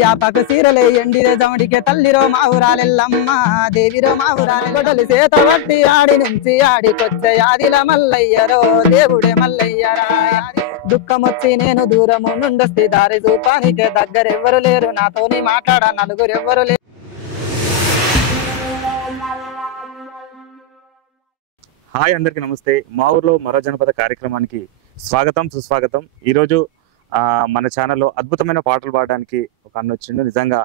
యాపకు సీరలే ఎండిరే జమడికే తల్లిరో మా ఊరాలెల్లమ్మ దేవిరో మా ఊరాల గొడలు చేత పట్టి ఆడి నుంచి ఆడికొచ్చే యాదిల మల్లయ్యరో దేవుడే మల్లయ్యరా దుఃఖం వచ్చి నేను దూరము నుండొస్తే దారి చూపానికే దగ్గరెవ్వరు లేరు నాతోని మాట్లాడ నలుగురు ఎవ్వరు లేరు. హాయ్ అందరికీ నమస్తే. మా ఊర్లో మరో జనపద కార్యక్రమానికి స్వాగతం సుస్వాగతం. ఈరోజు మన ఛానల్లో అద్భుతమైన పాటలు పాడడానికి ఒక అన్న వచ్చిండు. నిజంగా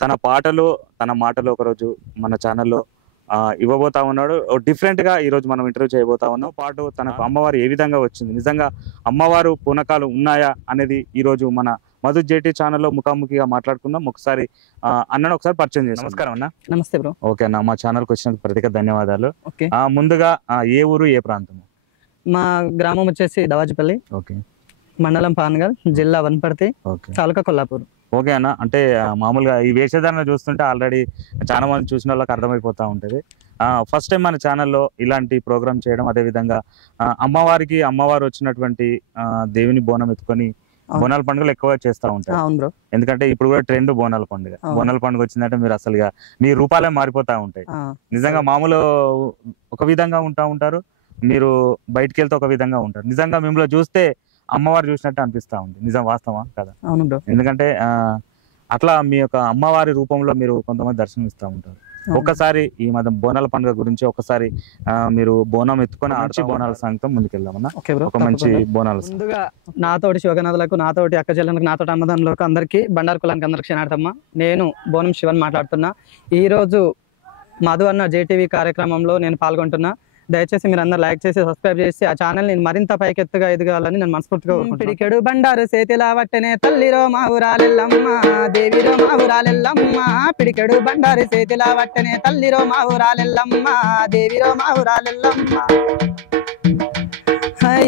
తన పాటలు తన మాటలు ఒకరోజు మన ఛానల్లో ఇవ్వబోతా ఉన్నాడు. డిఫరెంట్ గా ఈరోజు మనం ఇంటర్వ్యూ చేయబోతా ఉన్నాం. పాటు తనకు అమ్మవారు ఏ విధంగా వచ్చింది, నిజంగా అమ్మవారు పూనకాలు ఉన్నాయా అనేది ఈరోజు మన మధు జేటీ ఛానల్లో ముఖాముఖిగా మాట్లాడుకుందాం. ఒకసారి అన్నను ఒకసారి పరిచయం చేస్తాం. నమస్కారం అన్న. నమస్తే బ్రో. ఓకే అన్న, మా ఛానల్కి వచ్చినందుకు ప్రత్యేక ధన్యవాదాలు. ఓకే, ముందుగా ఏ ఊరు ఏ ప్రాంతం? మా గ్రామం వచ్చేసి దవాజిపల్లి, ఓకే, మండలం పానగల్, జిల్లా వనపర్తి, తాలూకా కొల్లాపూర్. ఓకే అన్న, అంటే మామూలుగా ఈ వేషధారణ చూస్తుంటే ఆల్రెడీ చాలా మంది చూసిన వాళ్ళకి అర్థమైపోతూ ఉంటుంది. ఫస్ట్ టైం మన ఛానల్లో ఇలాంటి ప్రోగ్రామ్ చేయడం, అదేవిధంగా అమ్మవారు వచ్చినటువంటి దేవుని బోనం ఎత్తుకొని బోనాల పండుగలు ఎక్కువ చేస్తూ ఉంటారు. ఎందుకంటే ఇప్పుడు కూడా ట్రెండ్ బోనాల పండుగ. బోనాల పండుగ వచ్చిందంటే మీరు అసలుగా మీ రూపాలే మారిపోతా ఉంటాయి. నిజంగా మామూలు ఒక విధంగా ఉంటారు, మీరు బయటికి వెళ్తే ఒక విధంగా ఉంటారు. నిజంగా మిమ్మల్ని చూస్తే అమ్మవారు చూసినట్టు అనిపిస్తా ఉంది. నిజం, వాస్తవా కదా? ఎందుకంటే అట్లా మీ యొక్క అమ్మవారి రూపంలో మీరు కొంతమంది దర్శనం ఇస్తూ ఉంటారు. ఒక్కసారి ఈ మధ్య బోనాల పండుగ గురించి ఒకసారి మీరు బోనం ఎత్తుకొని ఆర్చి బోనాల సంగతం ముందుకెళ్దామన్నా. ఒక మంచి బోనాల ముందుగా నాతోటి శివగనాథులకు, నాతోటి అక్క చెల్లెలకు, నాతోటి అన్నదమ్ములకు అందరికి, బండారు కులానికి అందరికి క్షణార్థమ్మ. నేను బోనం శివన్ మాట్లాడుతున్నా. ఈ రోజు మధు అన్న జేటీవీ కార్యక్రమంలో నేను పాల్గొంటున్నా. దయచేసి మీరు అందరు లైక్ చేసి సబ్స్క్రైబ్ చేసి ఆ ఛానల్ నేను మరింత పైకెత్తుగా ఎదగాలని నేను మనస్ఫూర్తిగా పిడికెడు బండారు సేతిలా వట్టనే తల్లిరో మా ఊరాలెల్లమ్మ దేవిరో మా ఊరాలెల్లమ్మ పిడికెడు బండారు సేతిలా వట్టనే తల్లిరో మా ఊరాలెల్లమ్మ దేవిరో మా ఊరాలెల్లమ్మ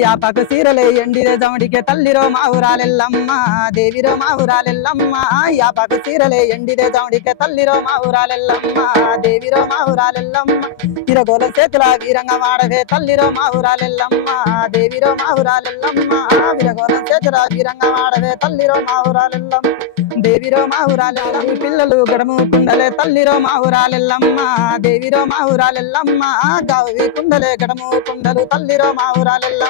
యాపకు సీరలే ఎండిరే జమడికే తల్లిరో మా ఊరాలెల్లమ్మ దేవిరో మా ఊరాలెల్లమ్మ యాపకు సీరలే ఎండిరే జమడికే తల్లిరో మా ఊరాలెల్లమ్మ దేవిరో మా ఊరాలెల్లమ్మ ఇరగోల చేతుల వీరంగ వాడవే తల్లిరో మా ఊరాలెల్లమ్మ దేవిరో మా ఊరాలెల్లమ్మ విరగోల చేతుల వీరంగ వాడవే తల్లిరో మా ఊరాలెల్లమ్మ దేవిరో మా ఊరాలెల్లమ్మ పిల్లలు గడము కుండలే తల్లిరో మా ఊరాలెల్లమ్మ దేవిరో మా ఊరాలెల్లమ్మ గావి కుండలే గడము కుండలు తల్లిరో మా ఊరాలెల్లమ్మ.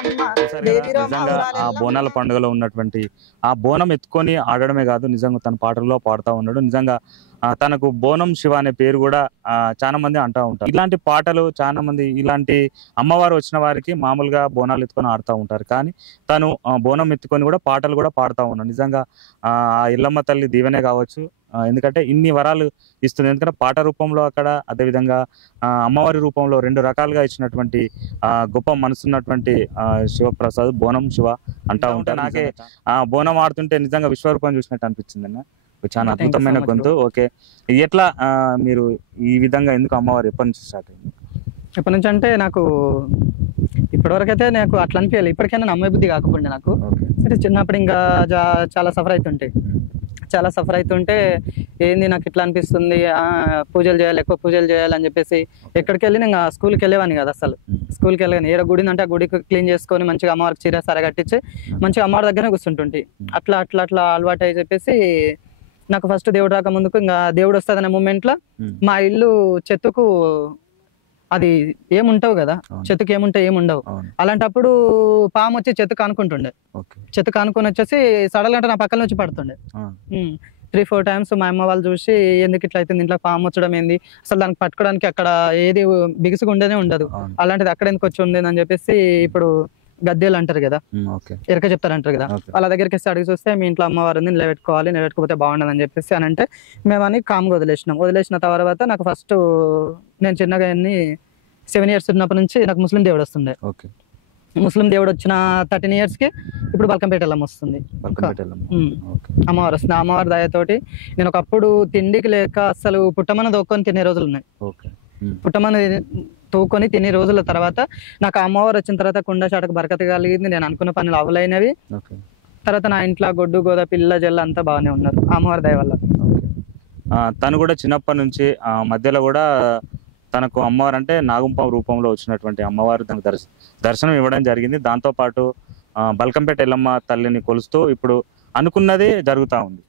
ఆ బోనాల పండుగలో ఉన్నటువంటి ఆ బోనం ఎత్తుకొని ఆడడమే కాదు, నిజంగా తన పాటల్లో పాడుతూ ఉన్నాడు. నిజంగా తనకు బోనం శివ అనే పేరు కూడా చాలా మంది అంటూ ఉంటారు. ఇలాంటి పాటలు చాలా మంది, ఇలాంటి అమ్మవారు వచ్చిన వారికి మామూలుగా బోనాలు ఎత్తుకొని ఆడుతూ ఉంటారు. కానీ తను బోనం ఎత్తుకొని కూడా పాటలు కూడా పాడుతూ ఉన్నాడు. నిజంగా ఆ ఎల్లమ్మ తల్లి దీవెనే కావచ్చు, ఎందుకంటే ఇన్ని వరాలు ఇస్తుంది. ఎందుకంటే పాట రూపంలో అక్కడ, అదేవిధంగా అమ్మవారి రూపంలో రెండు రకాలుగా ఇచ్చినటువంటి గొప్ప మనసున్నటువంటి శివప్రసాద్ బోనం శివ అంటూ ఉంటారు. నాకే బోనం ఆడుతుంటే నిజంగా విశ్వరూపం చూసినట్టు అనిపించింది అన్న. చాలా అద్భుతమైన గొంతు. ఓకే, ఎట్లా మీరు ఈ విధంగా ఎందుకు అమ్మవారు ఎప్పటి నుంచి స్టార్ట్ అయింది? ఎప్పటి నుంచి అంటే నాకు ఇప్పటివరకు అయితే నాకు అట్లా అనిపించాలి. ఇప్పటికైనా నమ్మే బుద్ధి కాకపోయింది నాకు. అంటే చిన్నప్పుడు ఇంకా చాలా సఫర్ అవుతుంటే ఏంది నాకు ఇట్లా అనిపిస్తుంది, పూజలు చేయాలి, ఎక్కువ పూజలు చేయాలని చెప్పేసి ఎక్కడికి వెళ్ళి నేను స్కూల్కి వెళ్ళేవాని కదా. అసలు స్కూల్కి వెళ్ళగాని ఏడ గుడి అంటే ఆ గుడికి క్లీన్ చేసుకొని మంచిగా అమ్మవారికి చీర సర కట్టించి మంచిగా అమ్మవారి దగ్గరనే కూర్చుంటుంటే అట్లా అలవాటు అయి చెప్పేసి నాకు ఫస్ట్ దేవుడు రాక ముందుకు ఇంకా దేవుడు వస్తుందనే మూమెంట్లో మా ఇల్లు చెట్టుకు అది ఏముంటావు కదా, చెట్టుకు ఏముండవు. అలాంటప్పుడు పాము వచ్చి చెట్టుకు అనుకుంటుండే, చెట్టుకు అనుకుని వచ్చేసి సడల్ అంటే నా పక్కన వచ్చి పడుతుండే. 3-4 టైమ్స్ మా అమ్మ వాళ్ళు చూసి ఎందుకు ఇట్లా అయితే ఇంట్లో పాము వచ్చడం ఏంది, అసలు దానికి పట్టుకోవడానికి అక్కడ ఏది బిగుసుగా ఉండేనే ఉండదు, అలాంటిది అక్కడ ఎందుకు వచ్చి ఉండేది అని చెప్పేసి ఇప్పుడు గద్దెలు అంటారు కదా, ఎరక చెప్తారంటారు కదా, వాళ్ళ దగ్గరికి వస్తే అడిగి చూస్తే మీ ఇంట్లో అమ్మవారు ఉంది, నిలబెట్టుకోకపోతే బాగుండదు అని చెప్పేసి అని అంటే మేము అని కామ్గా వదిలేసిన తర్వాత నాకు ఫస్ట్ నేను చిన్నగా 7 years ఉన్నప్పటి నుంచి నాకు ముస్లిం దేవుడు వస్తుండే. ముస్లిం దేవుడు వచ్చిన 13 years కి ఇప్పుడు బల్కంపేట ఎల్లమ్మ వస్తుంది, అమ్మవారు వస్తుంది. అమ్మవారి దయతోటి నేను ఒకప్పుడు తిండికి లేక అసలు పుట్టమన్న దొక్కొని తినే రోజులు ఉన్నాయి. పుట్టమన్న తూకొని తినే రోజుల తర్వాత నాకు అమ్మవారు వచ్చిన తర్వాత కుండ చాటకు బరకత కలిగింది. నేను అనుకున్న పనులు అవలైనవి. తర్వాత నా ఇంట్లో గొడ్డు గోద పిల్ల జల్ల అంతా బాగానే ఉన్నారు అమ్మవారి దయ వల్ల. తను కూడా చిన్నప్పటి నుంచి మధ్యలో కూడా తనకు అమ్మవారు అంటే నాగుంపం రూపంలో వచ్చినటువంటి అమ్మవారు తనకు దర్శనం ఇవ్వడం జరిగింది. దాంతోపాటు బల్కంపేట ఎల్లమ్మ తల్లిని కొలుస్తూ ఇప్పుడు అనుకున్నది జరుగుతూ ఉంది.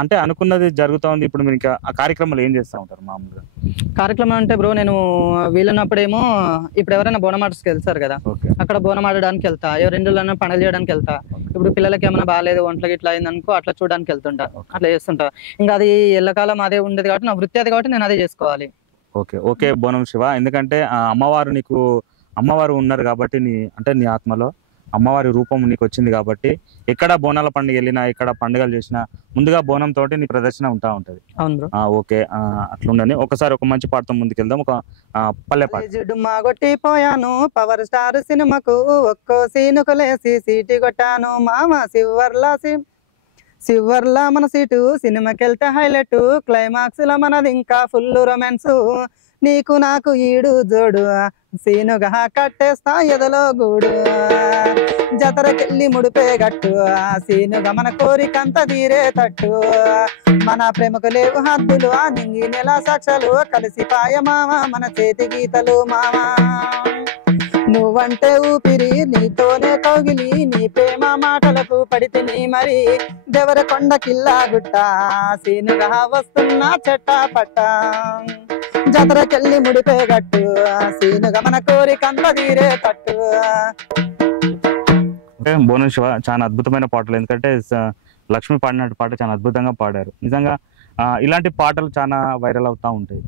అంటే అనుకున్నది జరుగుతోంది. ఇప్పుడు మీరు ఇంకా ఆ కార్యక్రమాలు ఏం చేస్తూ ఉంటారు మామూలుగా? కార్యక్రమం అంటే బ్రో నేను వీలున్నప్పుడేమో ఇప్పుడు ఎవరైనా బోనమాటస్కి వెళ్తారు కదా, అక్కడ బోనం ఆడడానికి వెళ్తా, ఎవరింటిలోనే పండుగ చేయడానికి వెళ్తా. ఇప్పుడు పిల్లలకి ఏమైనా బాగాలేదు, ఒంట్లకి ఇట్లా అయిందనుకో అట్లా చూడడానికి వెళ్తుంటా, అట్లా చేస్తుంటా. ఇంకా అది ఎల్లకాలం అదే ఉండేది కాబట్టి, నా వృత్తి అది కాబట్టి నేను అదే చేసుకోవాలి. ఓకే ఓకే బోనం శివ, ఎందుకంటే అమ్మవారు నీకు అమ్మవారు ఉన్నారు కాబట్టి అంటే నీ ఆత్మలో అమ్మవారి రూపం నీకు వచ్చింది కాబట్టి ఎక్కడ బోనాల పండుగ వెళ్ళినా, ఎక్కడ పండుగలు చేసినా ముందుగా బోనం తోటి నీ ప్రదర్శన ఉంటా ఉంటది. అవును బ్రో. ఓకే, అట్లుండని ఒకసారి ఒక మంచి పాటతో ముందుకెళ్దాం. ఒక పల్లె పాట. డుమ్మా కొట్టిపోయాను పవర్ స్టార్ సినిమాకు, ఒక్కో సీనుకు లేసి సీటీ కొట్టాను మామ సివర్లా మన సీటు, సినిమాకి వెళ్తే హైలైట్, క్లైమాక్స్ లో మనది ఇంకా ఫుల్ రొమాన్స్, నీకు నాకు ఈడు జోడు, సీనుగా కట్టేస్తా ఎదలో గూడు, జతరకెళ్ళి ముడిపే గట్టు, సీనుగా మన కోరికంత తీరే తట్టు, మన ప్రేమకు లేవు హద్దులు, ఆ నింగి నెల సాక్షాలు, కలిసిపాయ మామ మన చేతి గీతలు మామ, నువ్వంటే ఊపిరి నీతోనే కౌగిలి, నీ ప్రేమ మాటలకు పడితిని మరి, దేవరకొండ కిల్లా గుట్ట, సీనుగా వస్తున్నా చెట్ట పట్ట, జతరకెళ్ళి ముడిపే గట్టు, సీనుగా మన కోరికంత తీరే తట్టు. బోనం శివ చాలా అద్భుతమైన పాటలు, ఎందుకంటే లక్ష్మి పాడినట్టు పాట చాలా అద్భుతంగా పాడారు. నిజంగా ఇలాంటి పాటలు చాలా వైరల్ అవుతూ ఉంటాయి.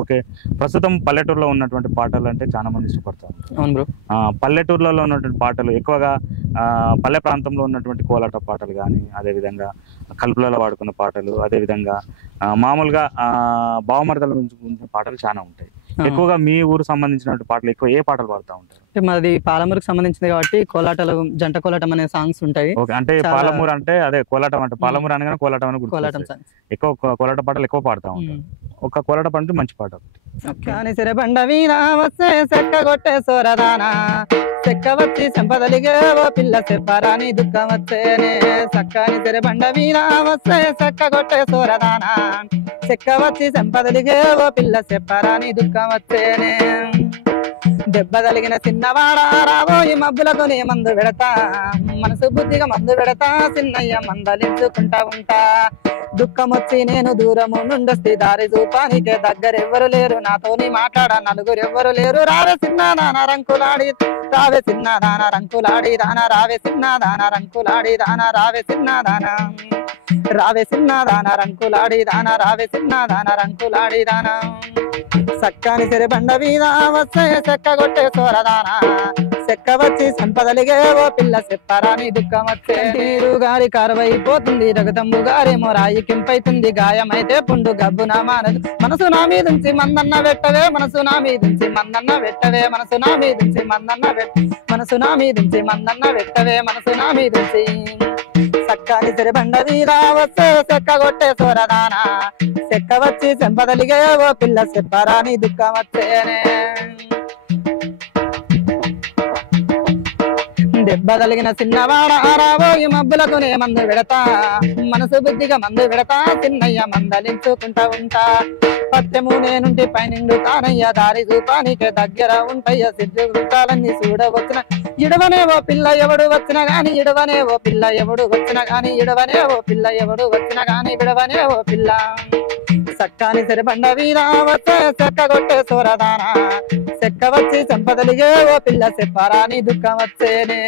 ఓకే, ప్రస్తుతం పల్లెటూరులో ఉన్నటువంటి పాటలు అంటే చాలా మంది ఇష్టపడతారు. అవును బ్రో. పల్లెటూరులలో ఉన్నటువంటి పాటలు ఎక్కువగా పల్లె ప్రాంతంలో ఉన్నటువంటి కోలాట పాటలు కానీ, అదేవిధంగా కలుపులలో వాడుకున్న పాటలు, అదేవిధంగా మామూలుగా బావమరదల గురించి పాటలు చాలా ఉంటాయి. ఎక్కువగా మీ ఊరు సంబంధించిన పాటలు ఎక్కువ ఏ పాటలు పాడుతూ ఉంటారు? మాది పాలమూరుకు సంబంధించింది కాబట్టి కోలాటలు, జంట కోలాటం అనే సాంగ్స్ ఉంటాయి. అంటే పాలమూరు అంటే అదే కోలాటం, అంటే పాలమూరు అనగానే కోలాటం అని కోలాటం సాంగ్స్ ఎక్కువ కోలాట పాటలు ఎక్కువ పాడుతూ ఉంటారు. ఒక కోలాట పాట మంచి పాట. కానీ సరే బండ మీద వస్తే సెక్క కొట్టే సోరదానా, సెక్క వచ్చి సంపదలిగే ఓ పిల్ల చెప్పరాని దుఃఖం వచ్చేనే, సక్కని సరే బండ మీద వస్తే సెక్క కొట్టే సోరదానా, సెక్క వచ్చి సంపదలిగే ఓ పిల్ల చెప్పరాని దుఃఖం వచ్చేనే, దెబ్బ కలిగిన చిన్నవాడా రాబోయి మబ్బులకు నీ మందు పెడతా, మనసు బుద్ధిగా మందు పెడతా, చిన్నయ్య మందలించుకుంటా ఉంటా, దుఃఖం వచ్చి నేను దూరము నుండొస్తే దారి చూపానికే దగ్గరెవ్వరు లేరు, నాతోని మాట్లాడ నలుగురు ఎవ్వరు లేరు, రావే చిన్నదాన రంకులాడి రావే చిన్నదాన రంకులాడి దాన, రావే చిన్నదాన రంకులాడి దాన, రావే చిన్నదాన రావే చిన్నదాన రంకులాడి దాన, రావే చిన్నదాన రంకులాడి దాన, సక్కని సరి బండ మీద వస్తే చెక్క కొట్టే సోరదానా, చెక్క వచ్చి సంపదలిగే ఓ పిల్ల చెప్పరాని దుఃఖం వచ్చే, నీరు గారి కారువైపోతుంది, రగతంబు గారేమో రాయి కింపైతుంది, గాయమైతే పుండు గబ్బున మానదు, మనసు నా మీదుంచి మందన్న పెట్టవే, మనసు నా మీదుంచి మందన్న పెట్టవే, మనసు నా మీదుంచి మందన్న మనసు నా మీదుంచి మందన్న పెట్టవే, మనసు నా మీదుంచి, సక్కని సరి బండ మీద వస్తే చెక్క కొట్టే సోరదానా, చెక్క వచ్చి చెంపదలిగే ఓ పిల్ల చెప్పరాని దుఃఖం వచ్చేనే, దెబ్బ కలిగిన చిన్నవాడా రాబోయి మబ్బులకు నే మందు పెడతా, మనసు బుద్ధిగా మందు పెడతా, చిన్నయ్య మందలించుకుంటా ఉంటా, పత్యము నేనుంటి పైనిండు తానయ్య, దారి చూపానికే దగ్గర ఉంటాయ్య, సిద్ధులన్నీ చూడవచ్చిన, ఇడవనే ఓ పిల్ల ఎవడు వచ్చిన గాని, ఇడవనే ఓ పిల్ల ఎవడు వచ్చిన గాని, ఇడవనే ఓ పిల్ల ఎవడు వచ్చిన గాని, విడవనే ఓ పిల్ల, సక్కని సరి బండ వీరా వస్తే చెక్క కొట్టే సోరదానా, చెక్క వచ్చి సంపదలిగే ఓ పిల్ల చెప్పరాని దుఃఖం వచ్చేనే.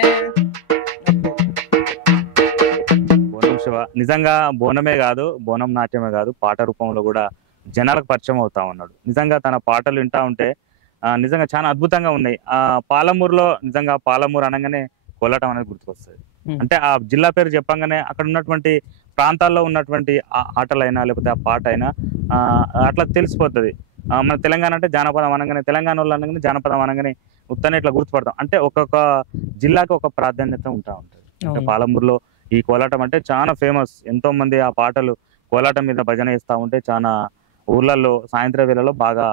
బోనం శివ నిజంగా బోనమే కాదు, బోనం నాట్యమే కాదు, పాట రూపంలో కూడా జనాలకు పరిచయం అవుతా ఉన్నాడు. నిజంగా తన పాటలు వింటా ఉంటే నిజంగా చాలా అద్భుతంగా ఉన్నాయి. పాలమూరులో నిజంగా పాలమూరు అనగానే కోలాటం అనేది గుర్తుకొస్తుంది. అంటే ఆ జిల్లా పేరు చెప్పంగానే అక్కడ ఉన్నటువంటి ప్రాంతాల్లో ఉన్నటువంటి ఆటలైనా లేకపోతే ఆ పాట అయినా అట్లా తెలిసిపోతుంది. మన తెలంగాణ అంటే జానపదం అనగానే, తెలంగాణ వాళ్ళు అనగానే జానపదం అనగానే ఉత్తనే ఇట్లా గుర్తుపడతాం. అంటే ఒక్కొక్క జిల్లాకి ఒక ప్రాధాన్యత ఉంటా ఉంటుంది. అంటే పాలమూరులో ఈ కోలాటం అంటే చాలా ఫేమస్. ఎంతో మంది ఆ పాటలు కోలాటం మీద భజన చేస్తూ ఉంటే చాలా ఊర్లలో సాయంత్రం వేళలో బాగా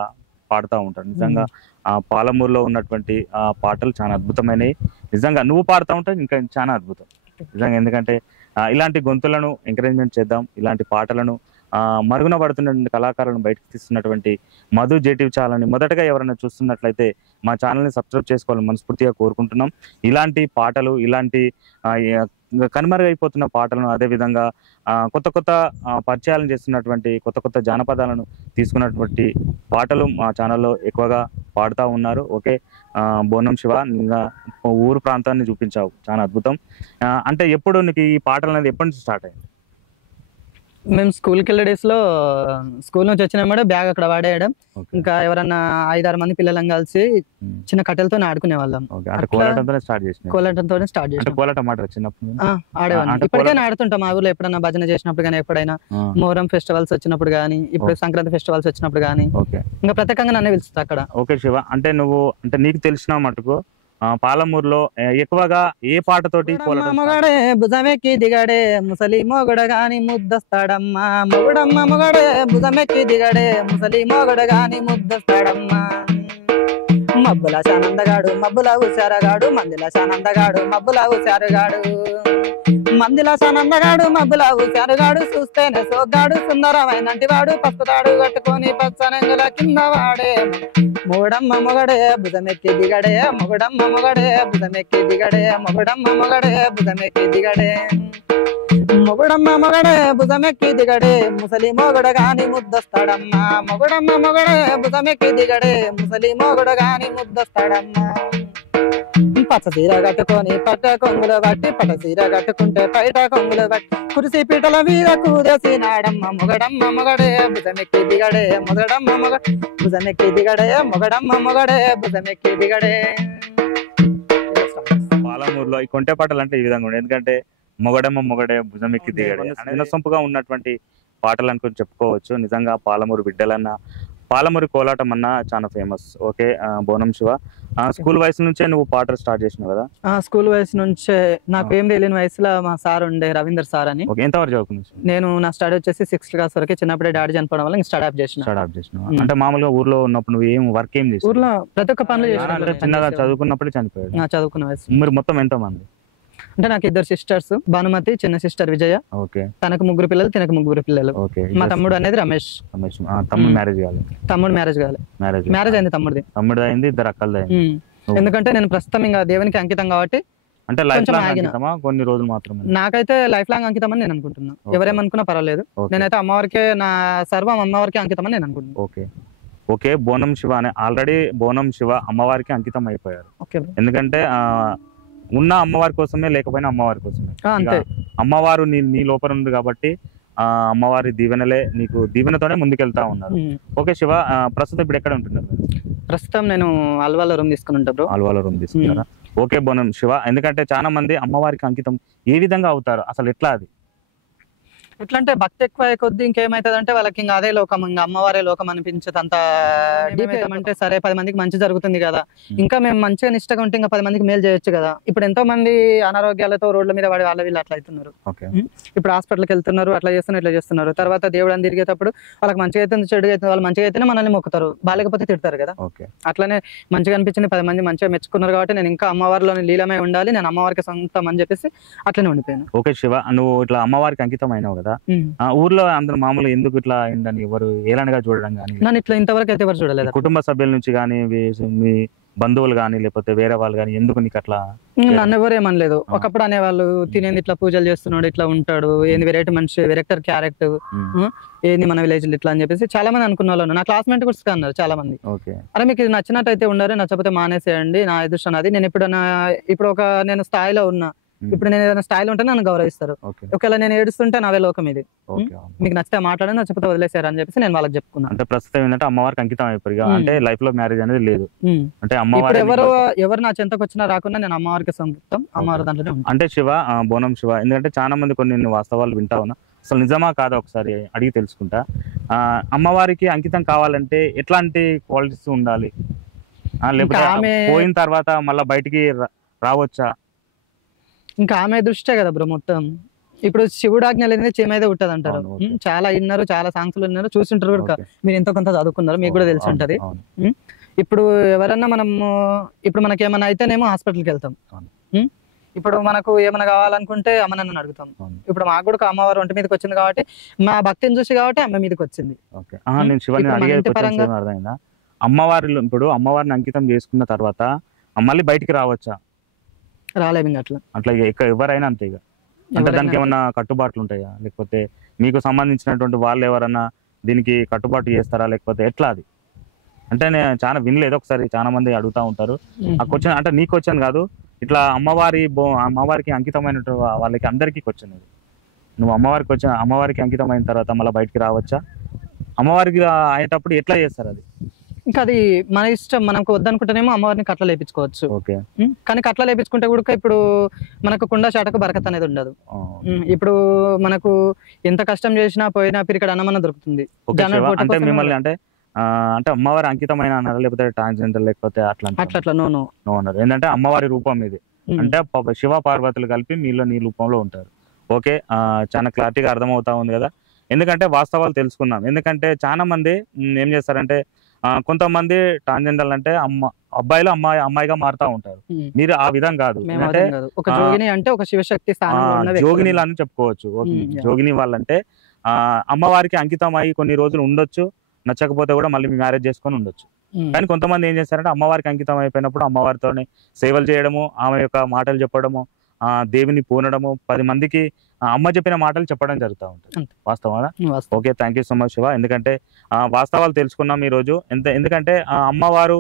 పాడుతూ ఉంటారు. నిజంగా ఆ పాలమూరులో ఉన్నటువంటి ఆ పాటలు చాలా అద్భుతమైనవి. నిజంగా నువ్వు పాడుతూ ఉంటే ఇంకా చాలా అద్భుతం నిజంగా. ఎందుకంటే ఇలాంటి గొంతులను ఎంకరేజ్మెంట్ చేద్దాం, ఇలాంటి పాటలను మరుగున పడుతున్న కళాకారులను బయటకు తీస్తున్నటువంటి మధు జేటీవీ ఛానల్ని మొదటగా ఎవరైనా చూస్తున్నట్లయితే మా ఛానల్ని సబ్స్క్రైబ్ చేసుకోవాలని మనస్ఫూర్తిగా కోరుకుంటున్నాం. ఇలాంటి పాటలు, ఇలాంటి కనుమరుగైపోతున్న పాటలను, అదే విధంగా కొత్త కొత్త పరిచయాలను చేస్తున్నటువంటి కొత్త కొత్త జానపదాలను తీసుకున్నటువంటి పాటలు మా ఛానల్లో ఎక్కువగా పాడుతూ ఉన్నారు. ఓకే, బోనం శివ, ఇంకా ఊరు ప్రాంతాన్ని చూపించావు, చాలా అద్భుతం. అంటే ఎప్పుడు నీకు ఈ పాటలు అనేది ఎప్పటి నుంచి స్టార్ట్ అయ్యింది? మేము స్కూల్కి వెళ్ళే డేస్లో స్కూల్ నుంచి వచ్చినామంటే బ్యాగ్ అక్కడ వాడేయడం, ఇంకా ఎవరన్నా 5-6 మంది పిల్లలను కలిసి చిన్న కట్టెలతో ఆడుకునే వాళ్ళం. కోలాటంతోనే స్టార్ట్ చేసాం. కోలాటం మాట చిన్నప్పుడు ఆడేవాళ్ళం. ఇప్పటికైనా ఆడుతుంటాం మా ఊర్లో, ఎప్పుడైనా భజన చేసినప్పుడు కానీ, ఎప్పుడైనా మొహరం ఫెస్టివల్స్ వచ్చినప్పుడు కానీ, ఇప్పుడు సంక్రాంతి ఫెస్టివల్స్ వచ్చినప్పుడు కానీ, ఇంకా ప్రత్యేకంగా నన్నే పిలుస్తా అక్కడ. ఓకే శివ, అంటే నువ్వు అంటే నీకు తెలిసిన మటుకు పాలమూరులో ఎక్కువగా ఏ పాటతోటి మొగడే భుజమెక్కి దిగడే ముసలి మొగడ గాని ముద్దస్తాడమ్మా, మొగడమ్మ మొగడే భుజమెక్కి దిగడే ముసలి మొగడ గాని ముద్దస్తాడమ్మా, మబ్బుల శానందగాడు మబ్బుల ఉసారగాడు మందిల శానందగాడు మబ్బుల ఉసారుగాడు, మందిల శానందగాడు మబ్బుల ఉసారుగాడు, చూస్తేనే సోగ్గాడు సుందరమైనంటి వాడు, పసుపుతాడు కట్టుకొని పచ్చనంగుల కింద వాడే, మొగడమ్మ మొగడే భుజమెక్కి దిగడే, మొగడమ్మ మొగడే భుజమెక్కి దిగడే, మొగడమ్మ మొగడే భుజమెక్కి దిగడే, మొగడమ్మ మొగడే భుజమెక్కి దిగడే ముసలి మొగడ గాని ముద్దస్తాడమ్మా, మొగడమ్మ మొగడే భుజమెక్కి దిగడే ముసలి మొగడ గాని ముద్దస్తాడమ్మా, పచ్చ సీర కట్టుకొని పట్ట కొంగులు బట్టి, పట్ట సీర కట్టుకుంటే పైట కొంగులు బట్టి, కురిసి పీటల మీద కూదేసినాడమ్మ, మొగడమ్మ మొగడే భుజమెక్కి దిగడే, మొగడమ్మ మొగ భుజమెక్కి దిగడే, మొగడమ్మ మొగడే భుజమెక్కి దిగడే. పాలమూరులో ఈ కొంటె పాటలు అంటే ఈ విధంగా ఉండే, ఎందుకంటే మొగడమ్మ మొగడే భుజమెక్కి దిగడే వినసొంపుగా ఉన్నటువంటి పాటలు అనుకుని చెప్పుకోవచ్చు. నిజంగా పాలమూరు బిడ్డలన్న, పాలమూరి కోలాటం అన్న చాలా ఫేమస్. ఓకే, బోనం శివ, స్కూల్ వయసు నుంచే నువ్వు పాటలు స్టార్ట్ చేసినావు కదా? స్కూల్ వయసు నుంచే, నాకు ఏం తెలియని వయసులో మా సార్ ఉండే రవీందర్ సార్ అని. ఎంతవరకు చదువుకున్నావు? నేను నా స్టడీ వచ్చేసి 6th క్లాస్ వరకు, చిన్నప్పుడే డాడీ చనిపోవడం వల్ల స్టార్ట్ చేసిన. అంటే మామూలుగా ఊర్లో ఉన్నప్పుడు నువ్వు ఏం వర్క్ ఏం చేసి? ఊర్లో ప్రతి ఒక్క పనులు చేసిన. చిన్నగా చదువుకున్నప్పుడే చనిపోయాడు? చదువుకున్న వయసు. మీరు మొత్తం ఎంతో మంది? అంటే నాకు 2 సిస్టర్స్, భానుమతి చిన్న సిస్టర్ విజయ. ఓకే, తనకు 3 పిల్లలు, తనకు 3 పిల్లలు. ఓకే, మా తమ్ముడు అనేది రమేష్. తమ్ముడు మ్యారేజ్ కాలేదు? తమ్ముడు మ్యారేజ్ అయింది, తమ్ముడు అయింది, 2 అక్కలది అయింది. ఎందుకంటే నేను ప్రస్తుతం ఇంకా దేవునికి అంకితం కాబట్టి. అంటే లైఫ్ లాంగ్ అంకితమా కొన్ని రోజులు మాత్రమే? నాకైతే లైఫ్ లాంగ్ అంకితం అని నేను అనుకుంటున్నా. ఎవరేమనుకున్నా పర్వాలేదు, నేనైతే అమ్మవారికే, నా సర్వం అమ్మవారికి అంకితం అని నేను అనుకుంటున్నాను. ఓకే ఓకే, బోనం శివ అనే ఆల్రెడీ బోనం శివ అమ్మవారికి అంకితం అయిపోయారు. ఎందుకంటే ఉన్న అమ్మవారి కోసమే, లేకపోయినా అమ్మవారి కోసమే. అమ్మవారు నీ లోపల ఉంది కాబట్టి అమ్మవారి దీవెనలే నీకు, దీవెనతోనే ముందుకెళ్తా ఉన్నారు. ఓకే శివ, ప్రస్తుతం ఇప్పుడు ఎక్కడ ఉంటున్నారు? ప్రస్తుతం నేను అల్వాలో రూమ్ తీసుకుని ఉంటా బ్రో. అల్వాలో రూమ్ తీసుకున్నారా? ఓకే బోనం శివ, ఎందుకంటే చాలా మంది అమ్మవారికి అంకితం ఏ విధంగా అవుతారు, అసలు ఎట్లా అది? ఎట్లా అంటే భక్తి ఎక్కువ కొద్ది ఇంకేమైతుంది అంటే వాళ్ళకి ఇంకా అదే లోకం, ఇంకా అమ్మవారే లోకం అనిపించదు. అంత అంటే సరే 10 మందికి మంచి జరుగుతుంది కదా, ఇంకా మేము మంచిగా నిష్టగా ఉంటే ఇంకా 10 మందికి మేలు చేయొచ్చు కదా. ఇప్పుడు ఎంతో మంది అనారోగ్యాలతో రోడ్ల మీద పడి వాళ్ళ వీళ్ళు అట్లా అవుతున్నారు. ఇప్పుడు హాస్పిటల్కి వెళ్తున్నారు, అట్లా చేస్తున్నారు, ఇట్లా చేస్తున్నారు. తర్వాత దేవుడు అని తిరిగేటప్పుడు వాళ్ళకి మంచిగా అయితే చెడుగా అయితే, వాళ్ళు మంచిగా అయితేనే మనల్ని మొక్కుతారు, బాలేకపోతే తిడతారు కదా. అట్లనే మంచిగా అనిపించింది, 10 మంది మంచిగా మెచ్చుకున్నారు కాబట్టి నేను ఇంకా అమ్మవారిలోని లీలమై ఉండాలి, నేను అమ్మవారికి సొంతం అని చెప్పేసి అట్లనే ఉండిపోయాను. ఓకే శివ, నువ్వు ఇట్లా అమ్మవారికి అంకితం అయినావు కదా, ఊర్లో అందరూ మామూలు ఎందుకు ఇట్లా అయిందని ఎవరు ఏలనగా చూడడం కానీ? నన్ను ఇట్లా ఇంతవరకు అయితే ఎవరు చూడలేదు. కుటుంబ సభ్యుల నుంచి కానీ, మీ బంధువులు కానీ, లేకపోతే వేరే వాళ్ళు కానీ ఎందుకు నీకు అట్లా? నన్ను ఎవరు ఏమనలేదు. ఒకప్పుడు అనేవాళ్ళు తినేది ఇట్లా పూజలు చేస్తున్నాడు, ఇట్లా ఉంటాడు, ఏంది వెరైటీ మనిషి, వెరెక్టర్ క్యారెక్టర్, ఏంది మన విలేజ్ ఇట్లా అని చెప్పేసి చాలా మంది అనుకున్న వాళ్ళు. నా క్లాస్మేట్ కూడా అన్నారు చాలా మంది, అరే మీకు ఇది నచ్చినట్టు అయితే ఉండరు, నచ్చకపోతే మానేసేయండి, నా ఎదుర్షన్ అది. నేను ఇప్పుడు నేను స్థాయిలో ఉన్నా, ఇప్పుడు నేను ఏదైనా స్టైల్ ఉంటే నన్ను గౌరవిస్తారు. ఒకవేళ నేను ఏడుస్తుంటే నావే లోకం ఇది, మీకు నచ్చితే మాట్లాడని, నచ్చిపోతే వదిలేసారు అని చెప్పేసి నేను వాళ్ళకి చెప్పుకున్నాను. అంటే ప్రస్తుతం ఏంటంటే అమ్మవారికి అంకితం అయిపోయి, అంటే లైఫ్ లో మ్యారేజ్ అనేది లేదు. అంటే అమ్మవారు ఎవరు నా చెంతకు వచ్చినా రాకుండా నేను అమ్మవారికి సొంతం, అమ్మవారి దాంట్లోనే ఉంటాను. అంటే శివ, బోనం శివ, ఎందుకంటే చాలా మంది కొన్ని వాస్తవాలు వింటా ఉన్నా, అసలు నిజమా కాదా ఒకసారి అడిగి తెలుసుకుంటా. అమ్మవారికి అంకితం కావాలంటే ఎట్లాంటి క్వాలిటీస్ ఉండాలి, లేకపోతే పోయిన తర్వాత మళ్ళీ బయటికి రావచ్చా? ఇంకా ఆమె దృష్టే కదా బ్రో మొత్తం. ఇప్పుడు శివుడు ఆజ్ఞ లేనిదే చేమైతే ఉంటది అంటారు. చాలా విన్నారు, చాలా సాంగ్స్ విన్నారు, చూసింటారు కూడా. మీరు ఎంతో కొంత చదువుకున్నారు, మీకు కూడా తెలిసి ఉంటది. ఇప్పుడు ఎవరన్నా ఇప్పుడు మనకి ఏమైనా అయితేనేమో హాస్పిటల్కి వెళ్తాం. ఇప్పుడు మనకు ఏమైనా కావాలనుకుంటే అమ్మనన్ను అడుగుతాం. ఇప్పుడు మాకు కూడా అమ్మవారు ఒంటి మీదకి వచ్చింది కాబట్టి, మా భక్తిని చూసి కాబట్టి అమ్మ మీదకి వచ్చింది. అమ్మవారిలో ఇప్పుడు అమ్మవారిని అంకితం చేసుకున్న తర్వాత మళ్ళీ బయటికి రావచ్చా? రాలేము. అట్లా ఎవరైనా అంతే. ఇక అంటే దానికి ఏమన్నా కట్టుబాట్లు ఉంటాయా, లేకపోతే మీకు సంబంధించినటువంటి వాళ్ళు ఎవరన్నా దీనికి కట్టుబాటు చేస్తారా, లేకపోతే ఎట్లా అది? అంటే నేను చాలా వినలేదు, ఒకసారి చాలా మంది అడుగుతా ఉంటారు. ఆ క్వశ్చన్ అంటే నీ క్వశ్చన్ కాదు, ఇట్లా అమ్మవారికి అంకితమైన వాళ్ళకి అందరికీ క్వశ్చన్ ఇది. నువ్వు అమ్మవారికి అంకితమైన తర్వాత మళ్ళీ బయటికి రావచ్చా? అమ్మవారికి అయ్యేటప్పుడు ఎట్లా చేస్తారు అది? ఇంకా అది మన ఇష్టం. మనకు వద్దనుకుంటేనేమో అమ్మవారిని కట్ల లేపించుకోవచ్చు. ఓకే. కానీ కట్ల లేపించుకుంటే కూడా ఇప్పుడు మనకు కుండ చాటకు బరకత్ అనేది ఉండదు. ఇప్పుడు మనకు ఎంత కష్టం చేసినా పోయినా ఇక్కడ అన్నమన్న దొరుకుతుంది. అంటే మిమ్మల్ని అంటే అమ్మవారి అంకితమైన అన్నారా, లేకపోతే ట్రాన్స్జెండర్, లేకపోతే అట్లా నో అన్నారు? ఏంటంటే అమ్మవారి రూపం ఇది, అంటే శివ పార్వతులు కలిపి నీ రూపంలో ఉంటారు. ఓకే, చాలా క్లారిటీగా అర్థమవుతా ఉంది కదా. ఎందుకంటే వాస్తవాలు తెలుసుకున్నాం. ఎందుకంటే చాలా మంది ఏం చేస్తారంటే కొంతమంది ట్రాన్స్జెండర్ అంటే అబ్బాయిలు అమ్మాయిగా మారుతా ఉంటారు. మీరు ఆ విధంగా కాదు, అంటే ఒక శివశక్తి జోగినిలు అని చెప్పుకోవచ్చు. జోగిని వాళ్ళంటే అమ్మవారికి అంకితం అయ్యి కొన్ని రోజులు ఉండొచ్చు, నచ్చకపోతే కూడా మళ్ళీ మ్యారేజ్ చేసుకొని ఉండొచ్చు. కానీ కొంతమంది ఏం చేస్తారంటే అమ్మవారికి అంకితం అయిపోయినప్పుడు అమ్మవారితోనే సేవలు చేయడము, ఆమె యొక్క మాటలు చెప్పడము, దేవిని పూనడము, 10 మందికి అమ్మ చెప్పిన మాటలు చెప్పడం జరుగుతూ ఉంటుంది. వాస్తవా? Okay, thank you so much Shiva. ఎందుకంటే వాస్తవాలు తెలుసుకున్నాం ఈ రోజు. ఎందుకంటే అమ్మవారు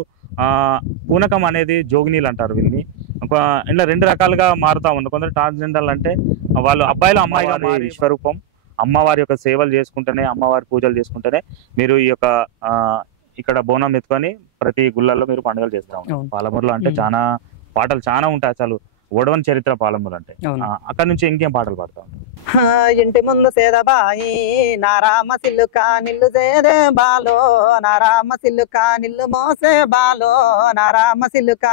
పూనకం అనేది జోగినీలు అంటారు వీళ్ళని. ఇలా 2 రకాలుగా మారుతా ఉంది. కొందరు ట్రాన్స్జెండర్లు అంటే వాళ్ళు అబ్బాయిలు అమ్మాయిగా మారి స్వరూపం అమ్మవారి యొక్క సేవలు చేసుకుంటేనే, అమ్మవారి పూజలు చేసుకుంటేనే మీరు ఈ యొక్క ఇక్కడ బోనం ఎత్తుకొని ప్రతి గుళ్ళల్లో మీరు పండుగలు చేస్తూ ఉంటారు. పాలమూరులో అంటే చాలా పాటలు చాలా ఉంటాయి. అసలు ఓడవని చరిత్ర పాలమూరు అంటే. అక్కడ నుంచి ఇంకేం పాటలు పాడుతా ఉంటారు? ఇంటి ముందు సేదబాయి నారామ సిల్లుక నిల్లు సేదే బాలో, నారామ సిల్లుక నిల్లు మోసే బాలో, నారామ సిల్లుక.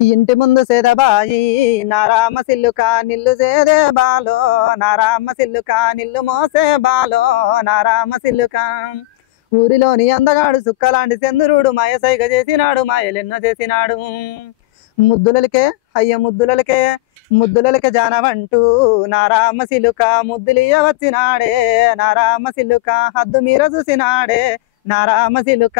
ఇంటి ముందు సేదబాయి నారామ సిల్లుక నిల్లు సేదే బాలో, నారామ సిల్లుక నిల్లు మోసే బాలో, నారామ సిల్లుక. ఊరిలోని అందగాడు సుక్కలాంటి చంద్రుడు మాయసైగ చేసినాడు, మాయలెన్నో చేసినాడు. ముద్దులకే అయ్య ముద్దులకే జానవంటూ నారామ సిలుక ముద్దులియ వచ్చినాడే, నారామ సిలుక హద్దు మీర చూసినాడే, నారామ సిలుక.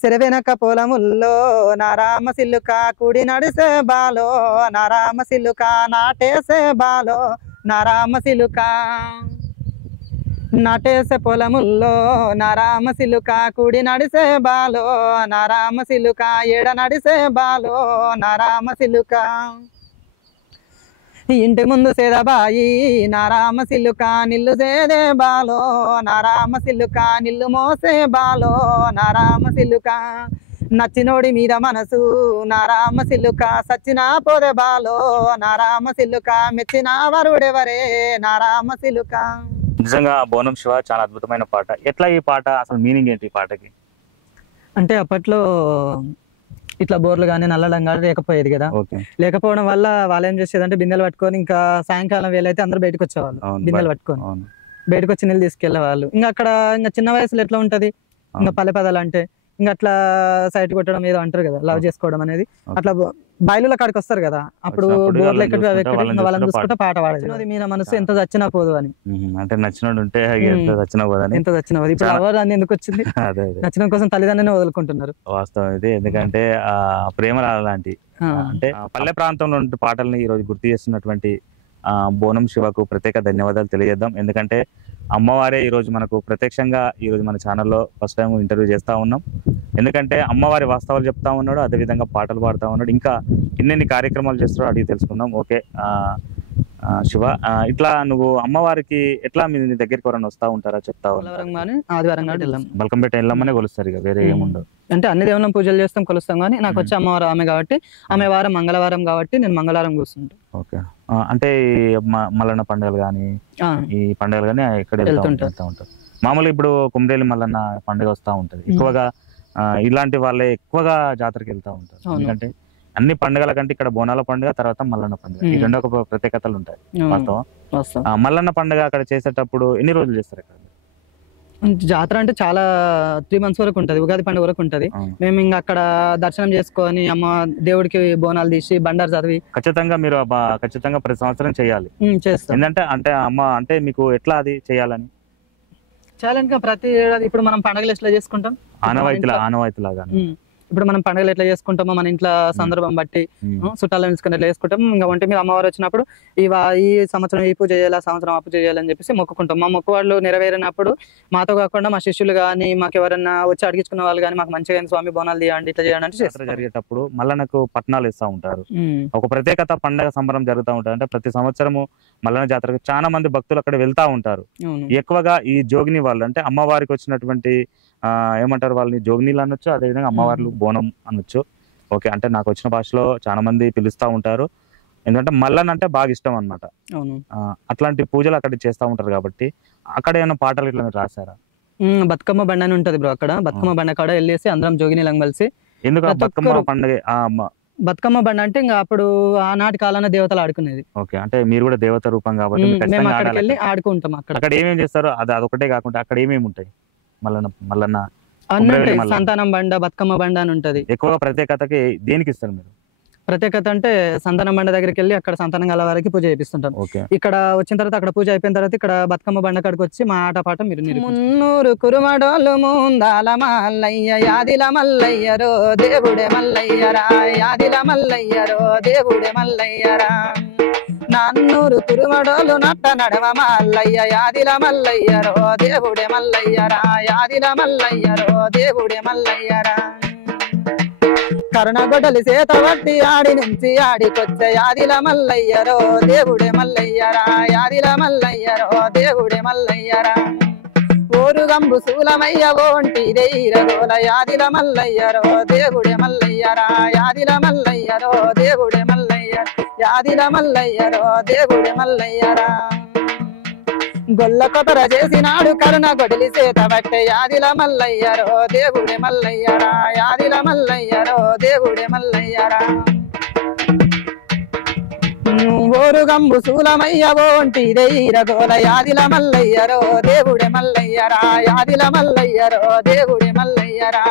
సెరవెనక పొలముల్లో నారామ సిలుక కుడి నడిసే బాలో, నారామ సిలుక నాటేసే బాలో, నారామ సిలుక. నాటేసే పొలముల్లో నారామ సిలుక కుడి నడిసే బాలో, నారామ సిలుక ఎడ నడిసే బాలో, నారామ సిలుక. ఇంటి ముందు సేదబాయి నారామ సిలుక నిల్లు సేదే బాలో, నారామ సిలుక నిల్లు మోసే బాలో, నారామ సిలుక. నచ్చినోడి మీద మనసు నారామ సిలుక సచ్చినా పోదే బాలో, నారామ సిలుక మెచ్చిన వరుడెవరే, నారామ సిలుక. నిజంగా బోనం శివ చాలా అద్భుతమైన పాట. ఎట్లా ఈ పాట అసలు మీనింగ్ ఏంటి ఈ పాటకి? అంటే అప్పట్లో ఇట్లా బోర్లు కానీ నల్లడం కానీ లేకపోయేది కదా. లేకపోవడం వల్ల వాళ్ళు ఏం చేసేదంటే బిందెలు పట్టుకొని, ఇంకా సాయంకాలం వేలైతే అందరూ బయటకు వచ్చేవాళ్ళు బిందెలు పట్టుకొని, బయటకు వచ్చి నీళ్ళు తీసుకెళ్లే వాళ్ళు. ఇంకా అక్కడ ఇంకా చిన్న వయసులో ఎట్లా ఉంటది, ఇంకా పల్లె పదాలు అంటే ఇంకా అట్లా సైట్ కొట్టడం ఏదో అంటారు కదా, లవ్ చేసుకోవడం అనేది. అట్లా బయలుల కాడికి వస్తారు కదా, అప్పుడు బోర్లు ఎక్కడి వాళ్ళని చూసుకుంటే పాట పాడేది. మీ మనసు ఎంత చచ్చినా పోదు అని. అంటే నచ్చినోడు ఉంటే ఎంత చచ్చినా పోదు. ఇప్పుడు ఎవరు అని ఎందుకు వచ్చింది? నచ్చిన కోసం తల్లిదండ్రులనే వదులుకుంటున్నారు. వాస్తవం ఇది. ఎందుకంటే ఆ ప్రేమ అలాంటి అంటే పల్లె ప్రాంతంలో ఉండే పాటల్ని ఈ రోజు గుర్తు చేస్తున్నటువంటి బోనం శివకు ప్రత్యేక ధన్యవాదాలు తెలియజేద్దాం. ఎందుకంటే అమ్మవారే ఈరోజు మనకు ప్రత్యక్షంగా ఈరోజు మన ఛానల్లో ఫస్ట్ టైం ఇంటర్వ్యూ చేస్తూ ఉన్నాం. ఎందుకంటే అమ్మవారి వాస్తవాలు చెప్తా ఉన్నాడు, అదేవిధంగా పాటలు పాడుతూ ఉన్నాడు, ఇంకా ఎన్నెన్ని కార్యక్రమాలు చేస్తాడో అడిగి తెలుసుకుందాం. ఓకే శివ, ఇట్లా నువ్వు అమ్మవారికి ఎట్లా మీ దగ్గరికి ఎవరైనా వస్తూ ఉంటారా, చెప్తావు? బల్కంపేట వెళ్ళమనే కొలుస్తారు, ఇక వేరే ఏముండదు. అంటే అన్ని దేవుళ్ళం పూజలు చేస్తాం, కొలుస్తాం. కానీ నాకు వచ్చి అమ్మవారు ఆమె కాబట్టి, ఆమె వారం మంగళవారం కాబట్టి నేను మంగళవారం కూర్చుంటాను. ఓకే. అంటే మల్లన్న పండుగలు కానీ ఈ పండుగలు కానీ ఇక్కడ వెళ్తూ ఉంటారు. మామూలుగా ఇప్పుడు కుమ్రేలి మల్లన్న పండుగ వస్తూ ఉంటది, ఎక్కువగా ఇలాంటి వాళ్ళే ఎక్కువగా జాతరకి వెళ్తూ ఉంటారు. ఎందుకంటే అన్ని పండుగల కంటే ఇక్కడ బోనాల పండుగ, తర్వాత మల్లన్న పండుగ, ఈ రెండు ఒక ప్రత్యేకతలు ఉంటాయి. వాస్తవం. మల్లన్న పండుగ అక్కడ చేసేటప్పుడు ఎన్ని రోజులు చేస్తారు ఇక్కడ? జాతర అంటే చాలా 3 months వరకు ఉంటది, ఉగాది పండుగ వరకు ఉంటది. మేము ఇంకా అక్కడ దర్శనం చేసుకొని అమ్మ దేవుడికి బోనాలు తీసి బండారు చదివి ఖచ్చితంగా మీరు ఖచ్చితంగా ప్రతి సంవత్సరం చేయాలి. చేస్తాం. ఏంటంటే అంటే అమ్మ అంటే మీకు ఎట్లా అది చేయాలని ప్రతి ఏడాది ఇప్పుడు మనం పండుగలు ఎట్లా చేసుకుంటాం, ఆనవాయితీలాగా ఇప్పుడు మనం పండుగలు ఎట్లా చేసుకుంటామో మన ఇంట్లో సందర్భం బట్టి చుట్టాలు పిలుచుకుని ఎట్లా చేసుకుంటాం, ఇంకా ఒంటి మీద అమ్మవారు వచ్చినప్పుడు ఈ సంవత్సరం ఈ పూజ చేయాలి, సంవత్సరం ఆ పూజ చేయాలని చెప్పేసి మొక్కుకుంటాం. మా మొక్కువాళ్ళు నెరవేరినప్పుడు మాతో కాకుండా మా శిష్యులు కానీ మాకు ఎవరైనా వచ్చి అడిగించుకున్న వాళ్ళు కానీ మాకు మంచిగా స్వామి బోనాలు తీయండి ఇట్లా చేయండి అంటే జాతర జరిగేటప్పుడు మల్లన్నకు పట్నాలు ఇస్తా ఉంటారు. ఒక ప్రత్యేకత పండగ సంబరం జరుగుతూ ఉంటారు. అంటే ప్రతి సంవత్సరము మల్లన్న జాతరకు చాలా మంది భక్తులు అక్కడ వెళ్తా ఉంటారు. ఎక్కువగా ఈ జోగిని వాళ్ళు అంటే అమ్మవారికి వచ్చినటువంటి ఏమంటారు వాళ్ళని జోగినీలు అనొచ్చు, అదేవిధంగా అమ్మవార్లు బోనం అనొచ్చు. ఓకే, అంటే నాకు వచ్చిన భాషలో చాలా మంది పిలుస్తూ ఉంటారు. ఎందుకంటే మల్లన్న అంటే బాగా ఇష్టం అనమాట. అట్లాంటి పూజలు అక్కడ చేస్తూ ఉంటారు కాబట్టి అక్కడ ఏమైనా పాటలు ఇట్లా మీరు రాశారా? బతుకమ్మ బండ అని ఉంటది బ్రో, అక్కడ బతుకమ్మ బండ కాడ వెళ్ళేసి అందరం జోగినీలం కలిసి. ఎందుకు బతుకమ్మ పండుగ? బతుకమ్మ బండ అంటే ఇంకా అప్పుడు ఆనాటి కాలాన దేవతలు ఆడుకునేది. ఓకే, అంటే మీరు కూడా దేవత రూపం కాబట్టి మేము అక్కడికి వెళ్ళి ఆడుకుంటాం. అక్కడ ఏమేమి చేస్తారు? అదొకటే కాకుండా అక్కడ ఏమేమి ఉంటాయి? మల్లన్న అన్ని ఉంటాయి. సంతానం బండ, బతుకమ్మ బండ అని ఉంటది. ఎక్కువగా ప్రత్యేకతకి దేనికి ఇస్తారు మీరు? ప్రత్యేకత అంటే సంతానం బండ దగ్గరికి వెళ్ళి అక్కడ సంతానం గల వారికి పూజ చేపిస్తుంటాం. ఇక్కడ వచ్చిన తర్వాత అక్కడ పూజ అయిపోయిన తర్వాత ఇక్కడ బతుకమ్మ బండ కాడికి వచ్చి మా ఆట పాట మీరు మున్నూరు కురుమడోలు ముందాల మల్లయ్య యాదిల మల్లయ్యరో దేవుడే మల్లయ్యరా, యాదిల మల్లయ్యరో దేవుడే మల్లయ్యరా, నన్నూరు కురుమడోలు నట్ట నడవ మల్లయ్య యాదిల మల్లయ్యరో దేవుడే మల్లయ్యరా, యాదిల మల్లయ్యరో దేవుడే మల్లయ్యరా, కరుణగొడలి చేత వట్టి ఆడి నుంచి ఆడికొచ్చే యాదిల మల్లయ్యరో దేవుడే మల్లయ్యరా, యాదిల మల్లయ్యరో దేవుడే మల్లయ్యరా, ఓరుగంబు శూలమయ్య ఓంటి దేరగోల యాదిల మల్లయ్యరో దేవుడే మల్లయ్యరా, యాదిల మల్లయ్యరో దేవుడే మల్లయ్య, యాదిల మల్లయ్యరో దేవుడే మల్లయ్యరా, గొల్ల కొతర చేసినాడు కరుణ గొడిలి చేత బట్టే యాదిల మల్లయ్యరో దేవుడే మల్లయ్యరా, యాదిల మల్లయ్యరో దేవుడే మల్లయ్యరా, ఓరుగంబు శూలమయ్య ఓంటి దేరగోల యాదిల మల్లయ్యరో దేవుడే మల్లయ్యరా, యాదిల మల్లయ్యరో దేవుడే మల్లయ్యరా,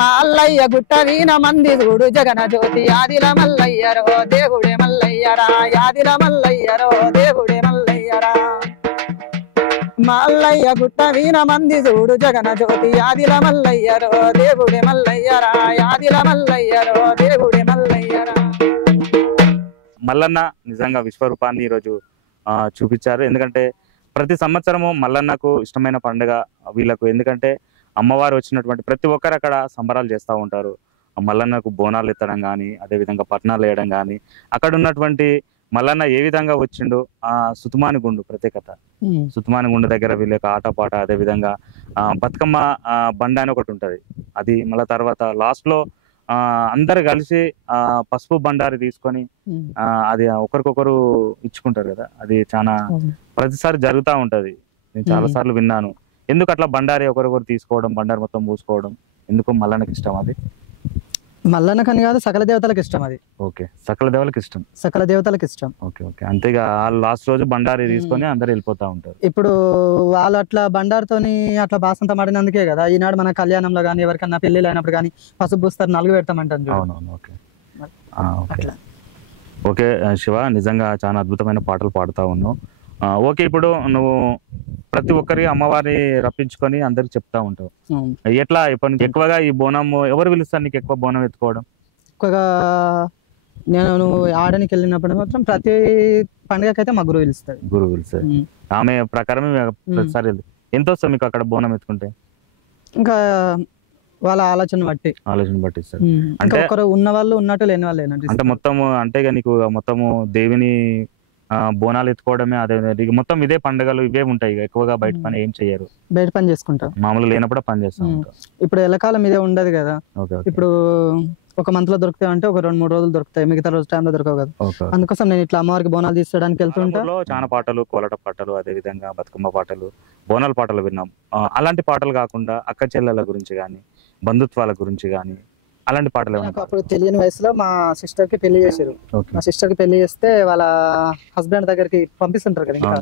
మల్లయ్య గుట్ట వీణ మంది చూడు జగన జ్యోతి యాదిల మల్లయ్యరో దేవుడే మల్లయ్యరా, యాదిల మల్లయ్యరో దేవుడే మల్లయ్యరా, మల్లయ్య గుట్ట వీణ మంది చూడు జగన జ్యోతి యాదిల మల్లయ్యరో దేవుడే మల్లయ్యరా, యాదిల మల్లయ్యరో దేవుడే మల్లయ్యరా. మల్లన్న నిజంగా విశ్వరూపాన్ని ఈరోజు చూపించారు. ఎందుకంటే ప్రతి సంవత్సరము మల్లన్నకు ఇష్టమైన పండుగ వీళ్ళకు. ఎందుకంటే అమ్మవారు వచ్చినటువంటి ప్రతి ఒక్కరు అక్కడ సంబరాలు చేస్తూ ఉంటారు. మల్లన్నకు బోనాలు ఎత్తడం కానీ, అదేవిధంగా పట్నాలు వేయడం కానీ, అక్కడ ఉన్నటువంటి మల్లన్న ఏ విధంగా వచ్చిండు ఆ సుతుమాని గుండు ప్రత్యేకత. సుతుమాని గుండు దగ్గర వీళ్ళకి ఆటపాట, అదేవిధంగా బతుకమ్మ బండ అని ఒకటి ఉంటది. అది మళ్ళీ తర్వాత లాస్ట్ లో అందరు కలిసి పసుపు బండారి తీసుకొని అది ఒకరికొకరు ఇచ్చుకుంటారు కదా. అది చాలా ప్రతిసారి జరుగుతూ ఉంటది. నేను చాలా సార్లు విన్నాను. ఎందుకు అట్లా బండారి ఒకరికొకరు తీసుకోవడం, బండారి మొత్తం పూసుకోవడం ఎందుకు మల్లన్నకి ఇష్టం? అది మల్లన్నకని కాదు, సకల దేవతలకు ఇష్టం అది. ఓకే, సకల దేవతలకు ఇష్టం. సకల దేవతలకు ఇష్టం. ఓకే ఓకే, అంతేగా లాస్ట్ రోజు బండారి తీసుకొని అందరు వెళ్ళిపోతా ఉంటారు. ఇప్పుడు వాళ్ళు అట్లా బండారితోని అట్లా బాసంతం ఆడినందుకే కదా ఈనాడు మన కళ్యాణంలో కానీ ఎవరికన్నా పెళ్లిళ్ళు అయినప్పుడు కానీ పసుపు పూస్తారు, నలుగు పెడతామంటారు. అవునవును. ఓకే ఓకే శివ, నిజంగా చాలా అద్భుతమైన పాటలు పాడుతూ ఉన్నావు. ఓకే, ఇప్పుడు నువ్వు ప్రతి ఒక్కరి అమ్మవారిని రప్పించుకొని అందరికి చెప్తా ఉంటావు. ఎట్లా ఎక్కువగా ఈ బోనం ఎవరు పిలుస్తారు నీకు? ఎక్కువ బోనం ఎత్తుకోవడం ఎక్కువగా నేను ఆడడానికి వెళ్ళినప్పుడు మాత్రం ప్రతి పండుగకైతే మా గురువు పిలుస్తాడు. గురువు పిలుస్తాడు. ఆమె ప్రకారం ప్రతిసారి ఎంత వస్తుంది మీకు అక్కడ బోనం ఎత్తుకుంటే? ఇంకా వాళ్ళ ఆలోచన బట్టి ఇస్తారు. అంటే ఒకరు ఉన్న వాళ్ళు ఉన్నట్టు లేని వాళ్ళు అంటే మొత్తము అంటే నీకు మొత్తము దేవిని బోనాలు ఎత్తుకోవడమే, అదే మొత్తం ఇదే పండుగలు ఇవే ఉంటాయి. ఎక్కువగా బయట పని ఏం చెయ్యరు, బయట పని చేసుకుంటాం. మామూలు లేనప్పుడు పని చేస్తాం. ఇప్పుడు ఎల్లకాలం ఇదే ఉండదు కదా. ఇప్పుడు ఒక మంత్ లో దొరుకుతాయి అంటే ఒక 2-3 రోజులు దొరుకుతాయి, మిగతా రోజు టైంలో దొరకవు కదా. అందుకోసం నేను ఇట్లా అమ్మవారికి బోనాలు తీసుకోవడానికి వెళ్తుంటా. చాలా పాటలు, కోలట పాటలు, అదే విధంగా బతుకమ్మ పాటలు, బోనాల పాటలు విన్నాం. అలాంటి పాటలు కాకుండా అక్క చెల్లెల గురించి కానీ, బంధుత్వాల గురించి కానీ అలాంటి పాటలు? అప్పుడు తెలియని వయసులో మా సిస్టర్ కి పెళ్లి చేశారు. మా సిస్టర్ కి పెళ్లి చేస్తే వాళ్ళ హస్బెండ్ దగ్గరికి పంపిస్తుంటారు కదా, ఇంకా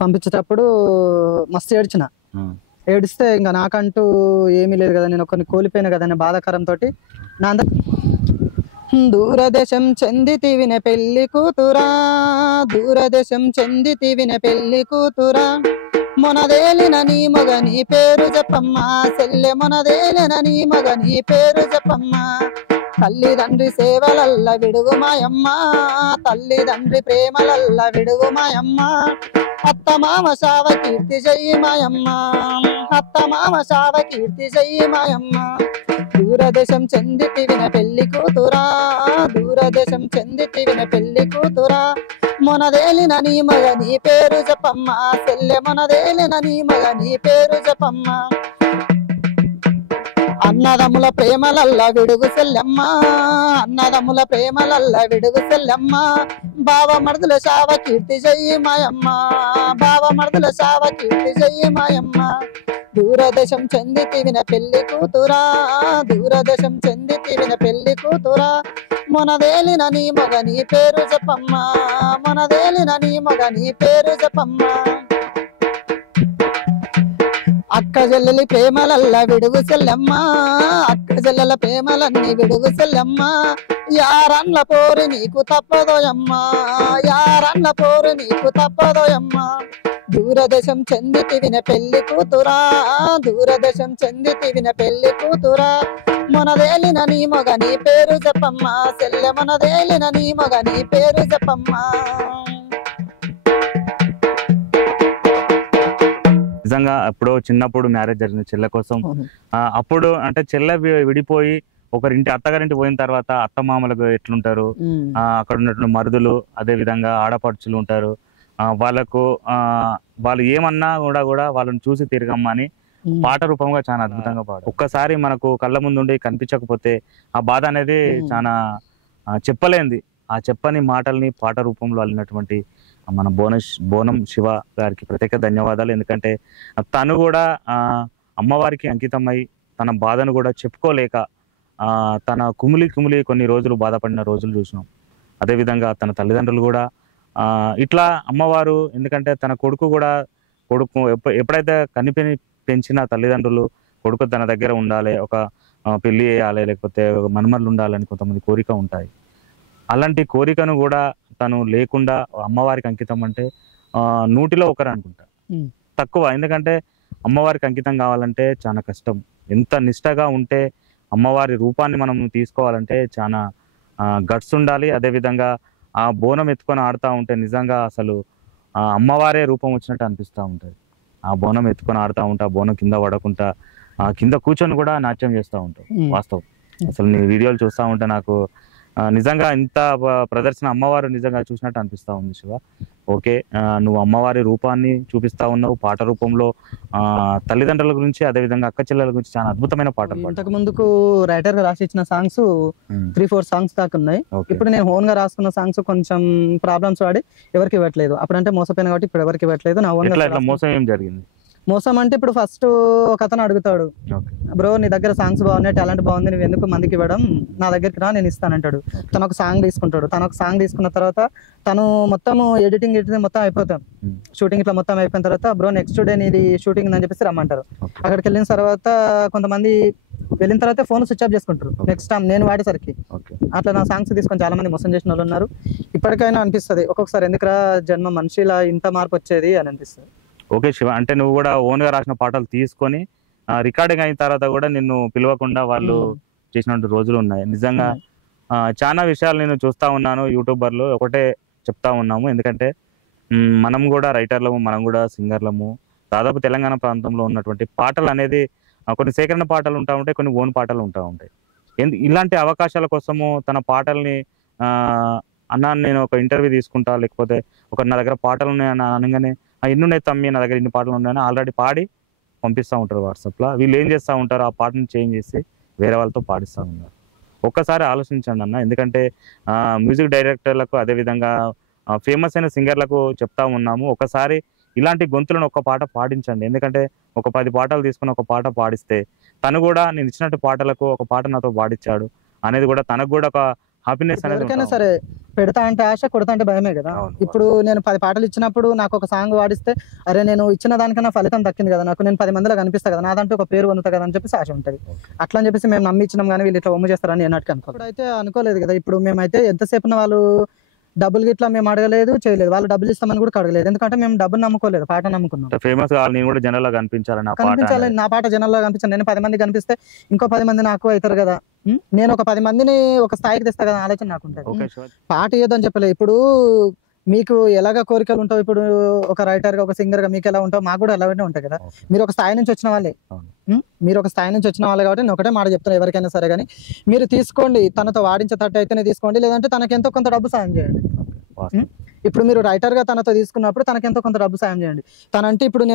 పంపించేటప్పుడు మస్తు ఏడిస్తే ఇంకా నాకంటూ ఏమీ లేదు కదా, నేను ఒకరిని కోల్పోయినా కదా అనే బాధాకరంతో నా దూరదేశం చెందితివిన పెళ్లి కూతురా, దూరదేశం చెందితివిన పెళ్లి కూతురా, మొనదేలిన నీ మగ నీ పేరు చెప్పమ్మ సెల్లె మొనదేలిన నీ మగ నీ పేరు చెప్పమ్మ తల్లిదండ్రి సేవలల్ల విడుగు మాయమ్మ తల్లిదండ్రి ప్రేమలల్ల విడుగు మాయమ్మ అత్త మామ శావ కీర్తి చెయ్యి మాయమ్మ అత్త మామ శావ కీర్తి చెయ్యి మాయమ్మ దూరదేశం చెందితివిన పెళ్లి కూతురా దూరదేశం చెందితివిన పెళ్లి కూతురా మొనదేలిన నీ మగ నీ పేరు చెప్పమ్మ సెల్లె మొనదేలిన నీ మగ నీ పేరు చెప్పమ్మ అన్నదమ్ముల ప్రేమలల్ల విడుగు సెల్లెమ్మ అన్నదమ్ముల ప్రేమలల్ల విడుగు సెల్లెమ్మ బావ మరుదుల శావ కీర్తి చెయ్యి మాయమ్మ బావ మరుదుల శావ కీర్తి చెయ్యి మాయమ్మ దూరదేశం చెందితివిన పెళ్లి కూతురా దూరదేశం చెందితివిన పెళ్లి కూతురా మొనదేలిన నీ మగ నీ పేరు చెప్పమ్మ మొనదేలిన నీ మగ నీ పేరు చెప్పమ్మ అక్క చెల్లెలి ప్రేమలల్ల విడుగు సెల్లెమ్మ అక్క చెల్లెల ప్రేమలన్నీ విడుగు సెల్లెమ్మ యారన్ల పోరు నీకు తప్పదోయమ్మ యారన్ల పోరు నీకు తప్పదోయమ్మ దూరదేశం చెందితివిన పెళ్లి కూతురా దూరదేశం చెందితివిన పెళ్లి కూతురా మొనదేలిన నీ మగ నీ పేరు చెప్పమ్మ సెల్లె మొనదేలిన నీ మగ నీ పేరు చెప్పమ్మ నిజంగా ఎప్పుడో చిన్నప్పుడు మ్యారేజ్ జరిగింది చెల్లె కోసం. అప్పుడు అంటే చెల్లె విడిపోయి ఒకరింటి అత్తగారింటి పోయిన తర్వాత అత్త మామలకు ఎట్లుంటారు, అక్కడ ఉన్నటువంటి మరుదులు, అదే విధంగా ఆడపడుచులు ఉంటారు. వాళ్ళకు వాళ్ళు ఏమన్నా కూడా వాళ్ళని చూసి తిరగమ్మా అని పాట రూపంగా చాలా అద్భుతంగా పాడు. ఒక్కసారి మనకు కళ్ళ ముందు ఉండి కనిపించకపోతే ఆ బాధ అనేది చాలా చెప్పలేంది. ఆ చెప్పని మాటల్ని పాట రూపంలో అల్లినటువంటి మన బోనం శివ గారికి ప్రత్యేక ధన్యవాదాలు. ఎందుకంటే తను కూడా అమ్మవారికి అంకితమై తన బాధను కూడా చెప్పుకోలేక తన కుమిలి కొన్ని రోజులు బాధపడిన రోజులు చూసినాం. అదేవిధంగా తన తల్లిదండ్రులు కూడా ఇట్లా అమ్మవారు, ఎందుకంటే తన కొడుకు ఎప్పుడైతే కనిపిని పెంచిన తల్లిదండ్రులు కొడుకు తన దగ్గర ఉండాలి, ఒక పెళ్లి చేయాలి, లేకపోతే ఒక మనుమర్లు ఉండాలని కొంతమంది కోరిక ఉంటాయి. అలాంటి కోరికను కూడా తను లేకుండా అమ్మవారికి అంకితం అంటే 100లో 1 అనుకుంటా, తక్కువ. ఎందుకంటే అమ్మవారికి అంకితం కావాలంటే చాలా కష్టం. ఎంత నిష్టగా ఉంటే అమ్మవారి రూపాన్ని మనం తీసుకోవాలంటే చాలా గట్స్ ఉండాలి. అదేవిధంగా ఆ బోనం ఎత్తుకొని ఆడుతూ ఉంటే నిజంగా అసలు అమ్మవారే రూపం వచ్చినట్టు అనిపిస్తూ ఉంటుంది. ఆ బోనం ఎత్తుకొని ఆడుతూ ఉంటే ఆ బోనం కింద పడకుండా కింద కూర్చొని కూడా నాట్యం చేస్తూ ఉంటాం. వాస్తవం, అసలు నీ వీడియోలు చూస్తూ ఉంటే నాకు నిజంగా ఇంత ప్రదర్శన అమ్మవారు నిజంగా చూసినట్టు అనిపిస్తూ ఉంది శివ. ఓకే, నువ్వు అమ్మవారి రూపాన్ని చూపిస్తా ఉన్నావు పాట రూపంలో. తల్లిదండ్రుల గురించి, అదేవిధంగా అక్క చెల్లెల గురించి చాలా అద్భుతమైన పాటలు. ఇంతకు ముందుకు రైటర్ గా రాసి ఇచ్చిన సాంగ్స్ 3-4 సాంగ్స్ దాకా ఉన్నాయి. ఇప్పుడు నేను ఓన్ గా రాసుకున్న సాంగ్స్ కొంచెం ప్రాబ్లమ్స్ వాడి ఎవరికి ఇవ్వట్లేదు. అప్పుడంటే మోసపోయిన కాబట్టి ఇప్పుడు ఎవరికి ఇవ్వట్లేదు. నా ఓన్ గా మోసం ఏం జరిగింది? మోసం అంటే ఇప్పుడు ఫస్ట్ ఒక అతను అడుగుతాడు, బ్రో నీ దగ్గర సాంగ్స్ బాగున్నాయి, టాలెంట్ బాగుంది, నువ్వు ఎందుకు మందికి ఇవ్వడం, నా దగ్గరికి రా నేను ఇస్తానంటాడు. తను ఒక సాంగ్ తీసుకుంటాడు. తను ఒక సాంగ్ తీసుకున్న తర్వాత తను మొత్తం ఎడిటింగ్ మొత్తం అయిపోతాం, షూటింగ్ ఇట్లా మొత్తం అయిపోయిన తర్వాత బ్రో నెక్స్ట్ డే నీది షూటింగ్ అని చెప్పేసి రమ్మంటారు. అక్కడికి వెళ్ళిన తర్వాత కొంతమంది వెళ్ళిన తర్వాత ఫోన్ స్విచ్ ఆఫ్ చేసుకుంటారు నెక్స్ట్ టైం నేను వాడేసరికి. అట్లా నా సాంగ్స్ తీసుకొని చాలా మంది మోసం చేసిన వాళ్ళు ఉన్నారు. ఇప్పటికైనా అనిపిస్తుంది ఒక్కొక్కసారి, ఎందుకురా జన్మ మనిషిలా ఇంత మార్పు వచ్చేది అని అనిపిస్తుంది. ఓకే శివ, అంటే నువ్వు కూడా ఓన్ గా రాసిన పాటలు తీసుకొని రికార్డింగ్ అయిన తర్వాత కూడా నిన్ను పిలవకుండా వాళ్ళు చేసినటువంటి రోజులు ఉన్నాయి. నిజంగా చాలా విషయాలు నేను చూస్తా ఉన్నాను యూట్యూబర్లు. ఒకటే చెప్తా ఉన్నాము, ఎందుకంటే మనం కూడా రైటర్లము, మనం కూడా సింగర్లము. దాదాపు తెలంగాణ ప్రాంతంలో ఉన్నటువంటి పాటలు అనేది కొన్ని సేకరణ పాటలు ఉంటా ఉంటాయి, కొన్ని ఓన్ పాటలు ఉంటా ఉంటాయి. ఇలాంటి అవకాశాల కోసము తన పాటల్ని అన్నా నేను ఒక ఇంటర్వ్యూ తీసుకుంటా, లేకపోతే నా దగ్గర పాటలు ఉన్నాయని అనగానే ఎన్నున్నాయి తమ్మి నా దగ్గర ఇన్ని పాటలు ఉన్నాయని ఆల్రెడీ పాడి పంపిస్తూ ఉంటారు వాట్సాప్లో. వీళ్ళు ఏం చేస్తూ ఉంటారు, ఆ పాటను చేంజ్ చేసి వేరే వాళ్ళతో పాడిస్తూ ఉన్నారు. ఒక్కసారి ఆలోచించండి అన్న, ఎందుకంటే మ్యూజిక్ డైరెక్టర్లకు, అదేవిధంగా ఫేమస్ అయిన సింగర్లకు చెప్తా ఉన్నాము, ఒకసారి ఇలాంటి గొంతులను ఒక పాట పాడించండి. ఎందుకంటే ఒక 10 పాటలు తీసుకుని ఒక పాట పాడిస్తే తను కూడా నేను ఇచ్చినట్టు పాటలకు ఒక పాట నాతో పాడించాడు అనేది కూడా తనకు కూడా ఒక హ్యాపీనెస్ అనేది. సరే పెడతా అంటే ఆశ, కొడతా అంటే భయమే కదా. ఇప్పుడు నేను 10 పాటలు ఇచ్చినప్పుడు నాకు ఒక సాంగ్ పాడిస్తే అరే నేను ఇచ్చిన దానికన్నా ఫలితం దక్కింది కదా, నాకు నేను 10 మందిలో కనిపిస్తా కదా, నాదంటే ఒక పేరు పొందుతా కదా అని చెప్పేసి ఆశ ఉంటుంది. అట్లా అని చెప్పేసి మేము నమ్మి ఇచ్చినాం కానీ వీళ్ళు ఇట్లా ఒమ్ము చేస్తారని ఎన్నటికి అనుకో అయితే అనుకోలేదు కదా. ఇప్పుడు మేమైతే ఎంతసేపు వాళ్ళు డబ్బులు గిట్లా మేము అడగలేదు, చేయలేదు. వాళ్ళు డబ్బులు ఇస్తామని కూడా అడగలేదు. ఎందుకంటే మేము డబ్బులు నమ్ముకోలేదు, పాట నమ్ముకున్నాం. ఫేమస్ కావాలి, నేను కూడా జనాల్లో కనిపించాలని ఆ పాట కనిపించాలి, అనేది. నా పాట జనాల్లో కనిపించాలి. నేను 10 మంది కనిపిస్తే ఇంకో 10 మంది నాకు అవుతారు కదా. నేను ఒక 10 మందిని ఒక స్థాయికి తెస్తా కదా ఆలోచన నాకు ఉంటుంది. ఓకే శివ. పాట ఏదని చెప్పలేదు. ఇప్పుడు మీకు ఎలాగ కోరికలు ఉంటావు, ఇప్పుడు ఒక రైటర్ గా ఒక సింగర్ గా మీకు ఎలా ఉంటావు, మాకు కూడా అలాగే ఉంటాయి కదా. ఓకే. మీరు ఒక స్థాయి నుంచి వచ్చిన వాళ్ళే. అవును. మీరు ఒక స్థాయి నుంచి వచ్చిన వాళ్ళు కాబట్టి నేను ఒకటే మాట చెప్తాను ఎవరికైనా సరే, కానీ మీరు తీసుకోండి, తనతో వాడించేటట్టు అయితేనే తీసుకోండి, లేదంటే తనకి ఎంతో కొంత డబ్బు సాయం చేయండి. వాస్తవం. ఇప్పుడు మీరు రైటర్ గా తనతో తీసుకున్నప్పుడు తనకి ఎంతో కొంత డబ్బు సాయం చేయండి. తనంటే ఇప్పుడు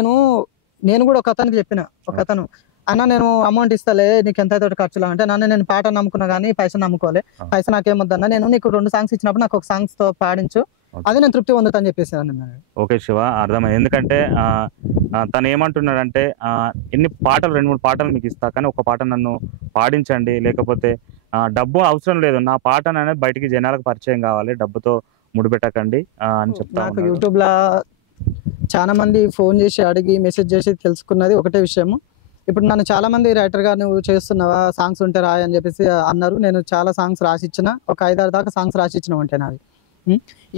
నేను కూడా ఒక అతనికి చెప్పిన, ఒక అతను అన్న నేను అమౌంట్ ఇస్తలే నీకు ఎంత అయితే ఖర్చులా అంటే, నన్ను నేను పాట నమ్ముకున్నా కానీ పైసలు నమ్ముకోలే, పైసలు నాకేమొద్దన్నా, నేను నీకు 2 సాంగ్స్ ఇచ్చినప్పుడు నాకు ఒక సాంగ్స్ తో పాడించు, అది నేను తృప్తి పొందుతాను చెప్పేసి. ఓకే శివ, అర్థమైంది. ఎందుకంటే తను ఏమంటున్నాడంటే ఎన్ని పాటలు 2-3 పాటలు మీకు ఇస్తా, కానీ ఒక పాట నన్ను పాడించండి, లేకపోతే డబ్బు అవసరం లేదు, నా పాట అనేది బయటికి జనాలకు పరిచయం కావాలి, డబ్బుతో ముడిపెట్టకండి అని చెప్తా నాకు ఉన్నాడు. యూట్యూబ్ లా చాలా మంది ఫోన్ చేసి అడిగి మెసేజ్ చేసి తెలుసుకున్నది ఒకటే విషయము. ఇప్పుడు నన్ను చాలా మంది రైటర్ గా నువ్వు చేస్తున్నావా, సాంగ్స్ ఉంటే రాయి అని చెప్పేసి అన్నారు. నేను చాలా సాంగ్స్ రాసిచ్చిన, ఒక 5-6 దాకా సాంగ్స్ రాసిచ్చిన ఉంటే నావి.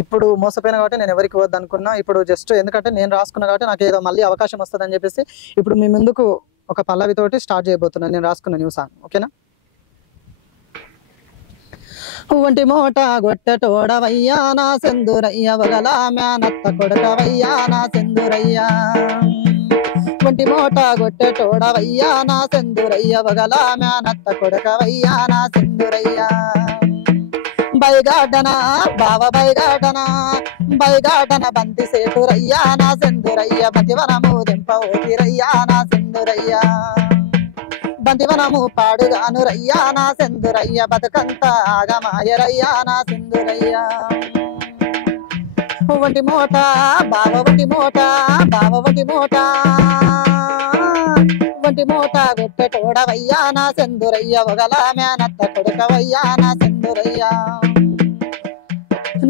ఇప్పుడు మోసపోయినా కాబట్టి నేను ఎవరికి వద్దు అనుకున్నా. ఇప్పుడు జస్ట్ ఎందుకంటే నేను రాసుకున్నా కాబట్టి నాకు ఏదో మళ్ళీ అవకాశం వస్తుంది అని చెప్పేసి ఇప్పుడు మీ ముందుకు ఒక పల్లవితోటి స్టార్ట్ చేయబోతున్నాను. నేను రాసుకున్న న్యూ సాంగ్, ఓకేనా? ఒంటి మోట గొట్టెటోడవయ్యా నా సెందురయ్య, వగల మేనత్త కొడకవయ్యా నా సెందురయ్యా. ఒంటి మోట గొట్టెటోడవయ్యా నా సెందురయ్య, వగల మేనత్త కొడకవయ్యా నా సెందురయ్యా. బైగాటన బావ బైగాటన బంతి సేటురయ్యా నా సెందురయ్య, బంతివనము దింపవోతిరయ్యా నా సెందురయ్య. బంతివనము పాడుగాను రయ్యా నా సెందురయ్య, బతుకంత ఆగమాయరయ్యా నా సెందురయ్య. ఒంటి మోట బావ ఒంటి మోట ఒంటి మోట గొట్టెటోడవయ్యా నా సెందురయ్య, వగల మేనత్త కొడుకవయ్యా నా సెందురయ్య.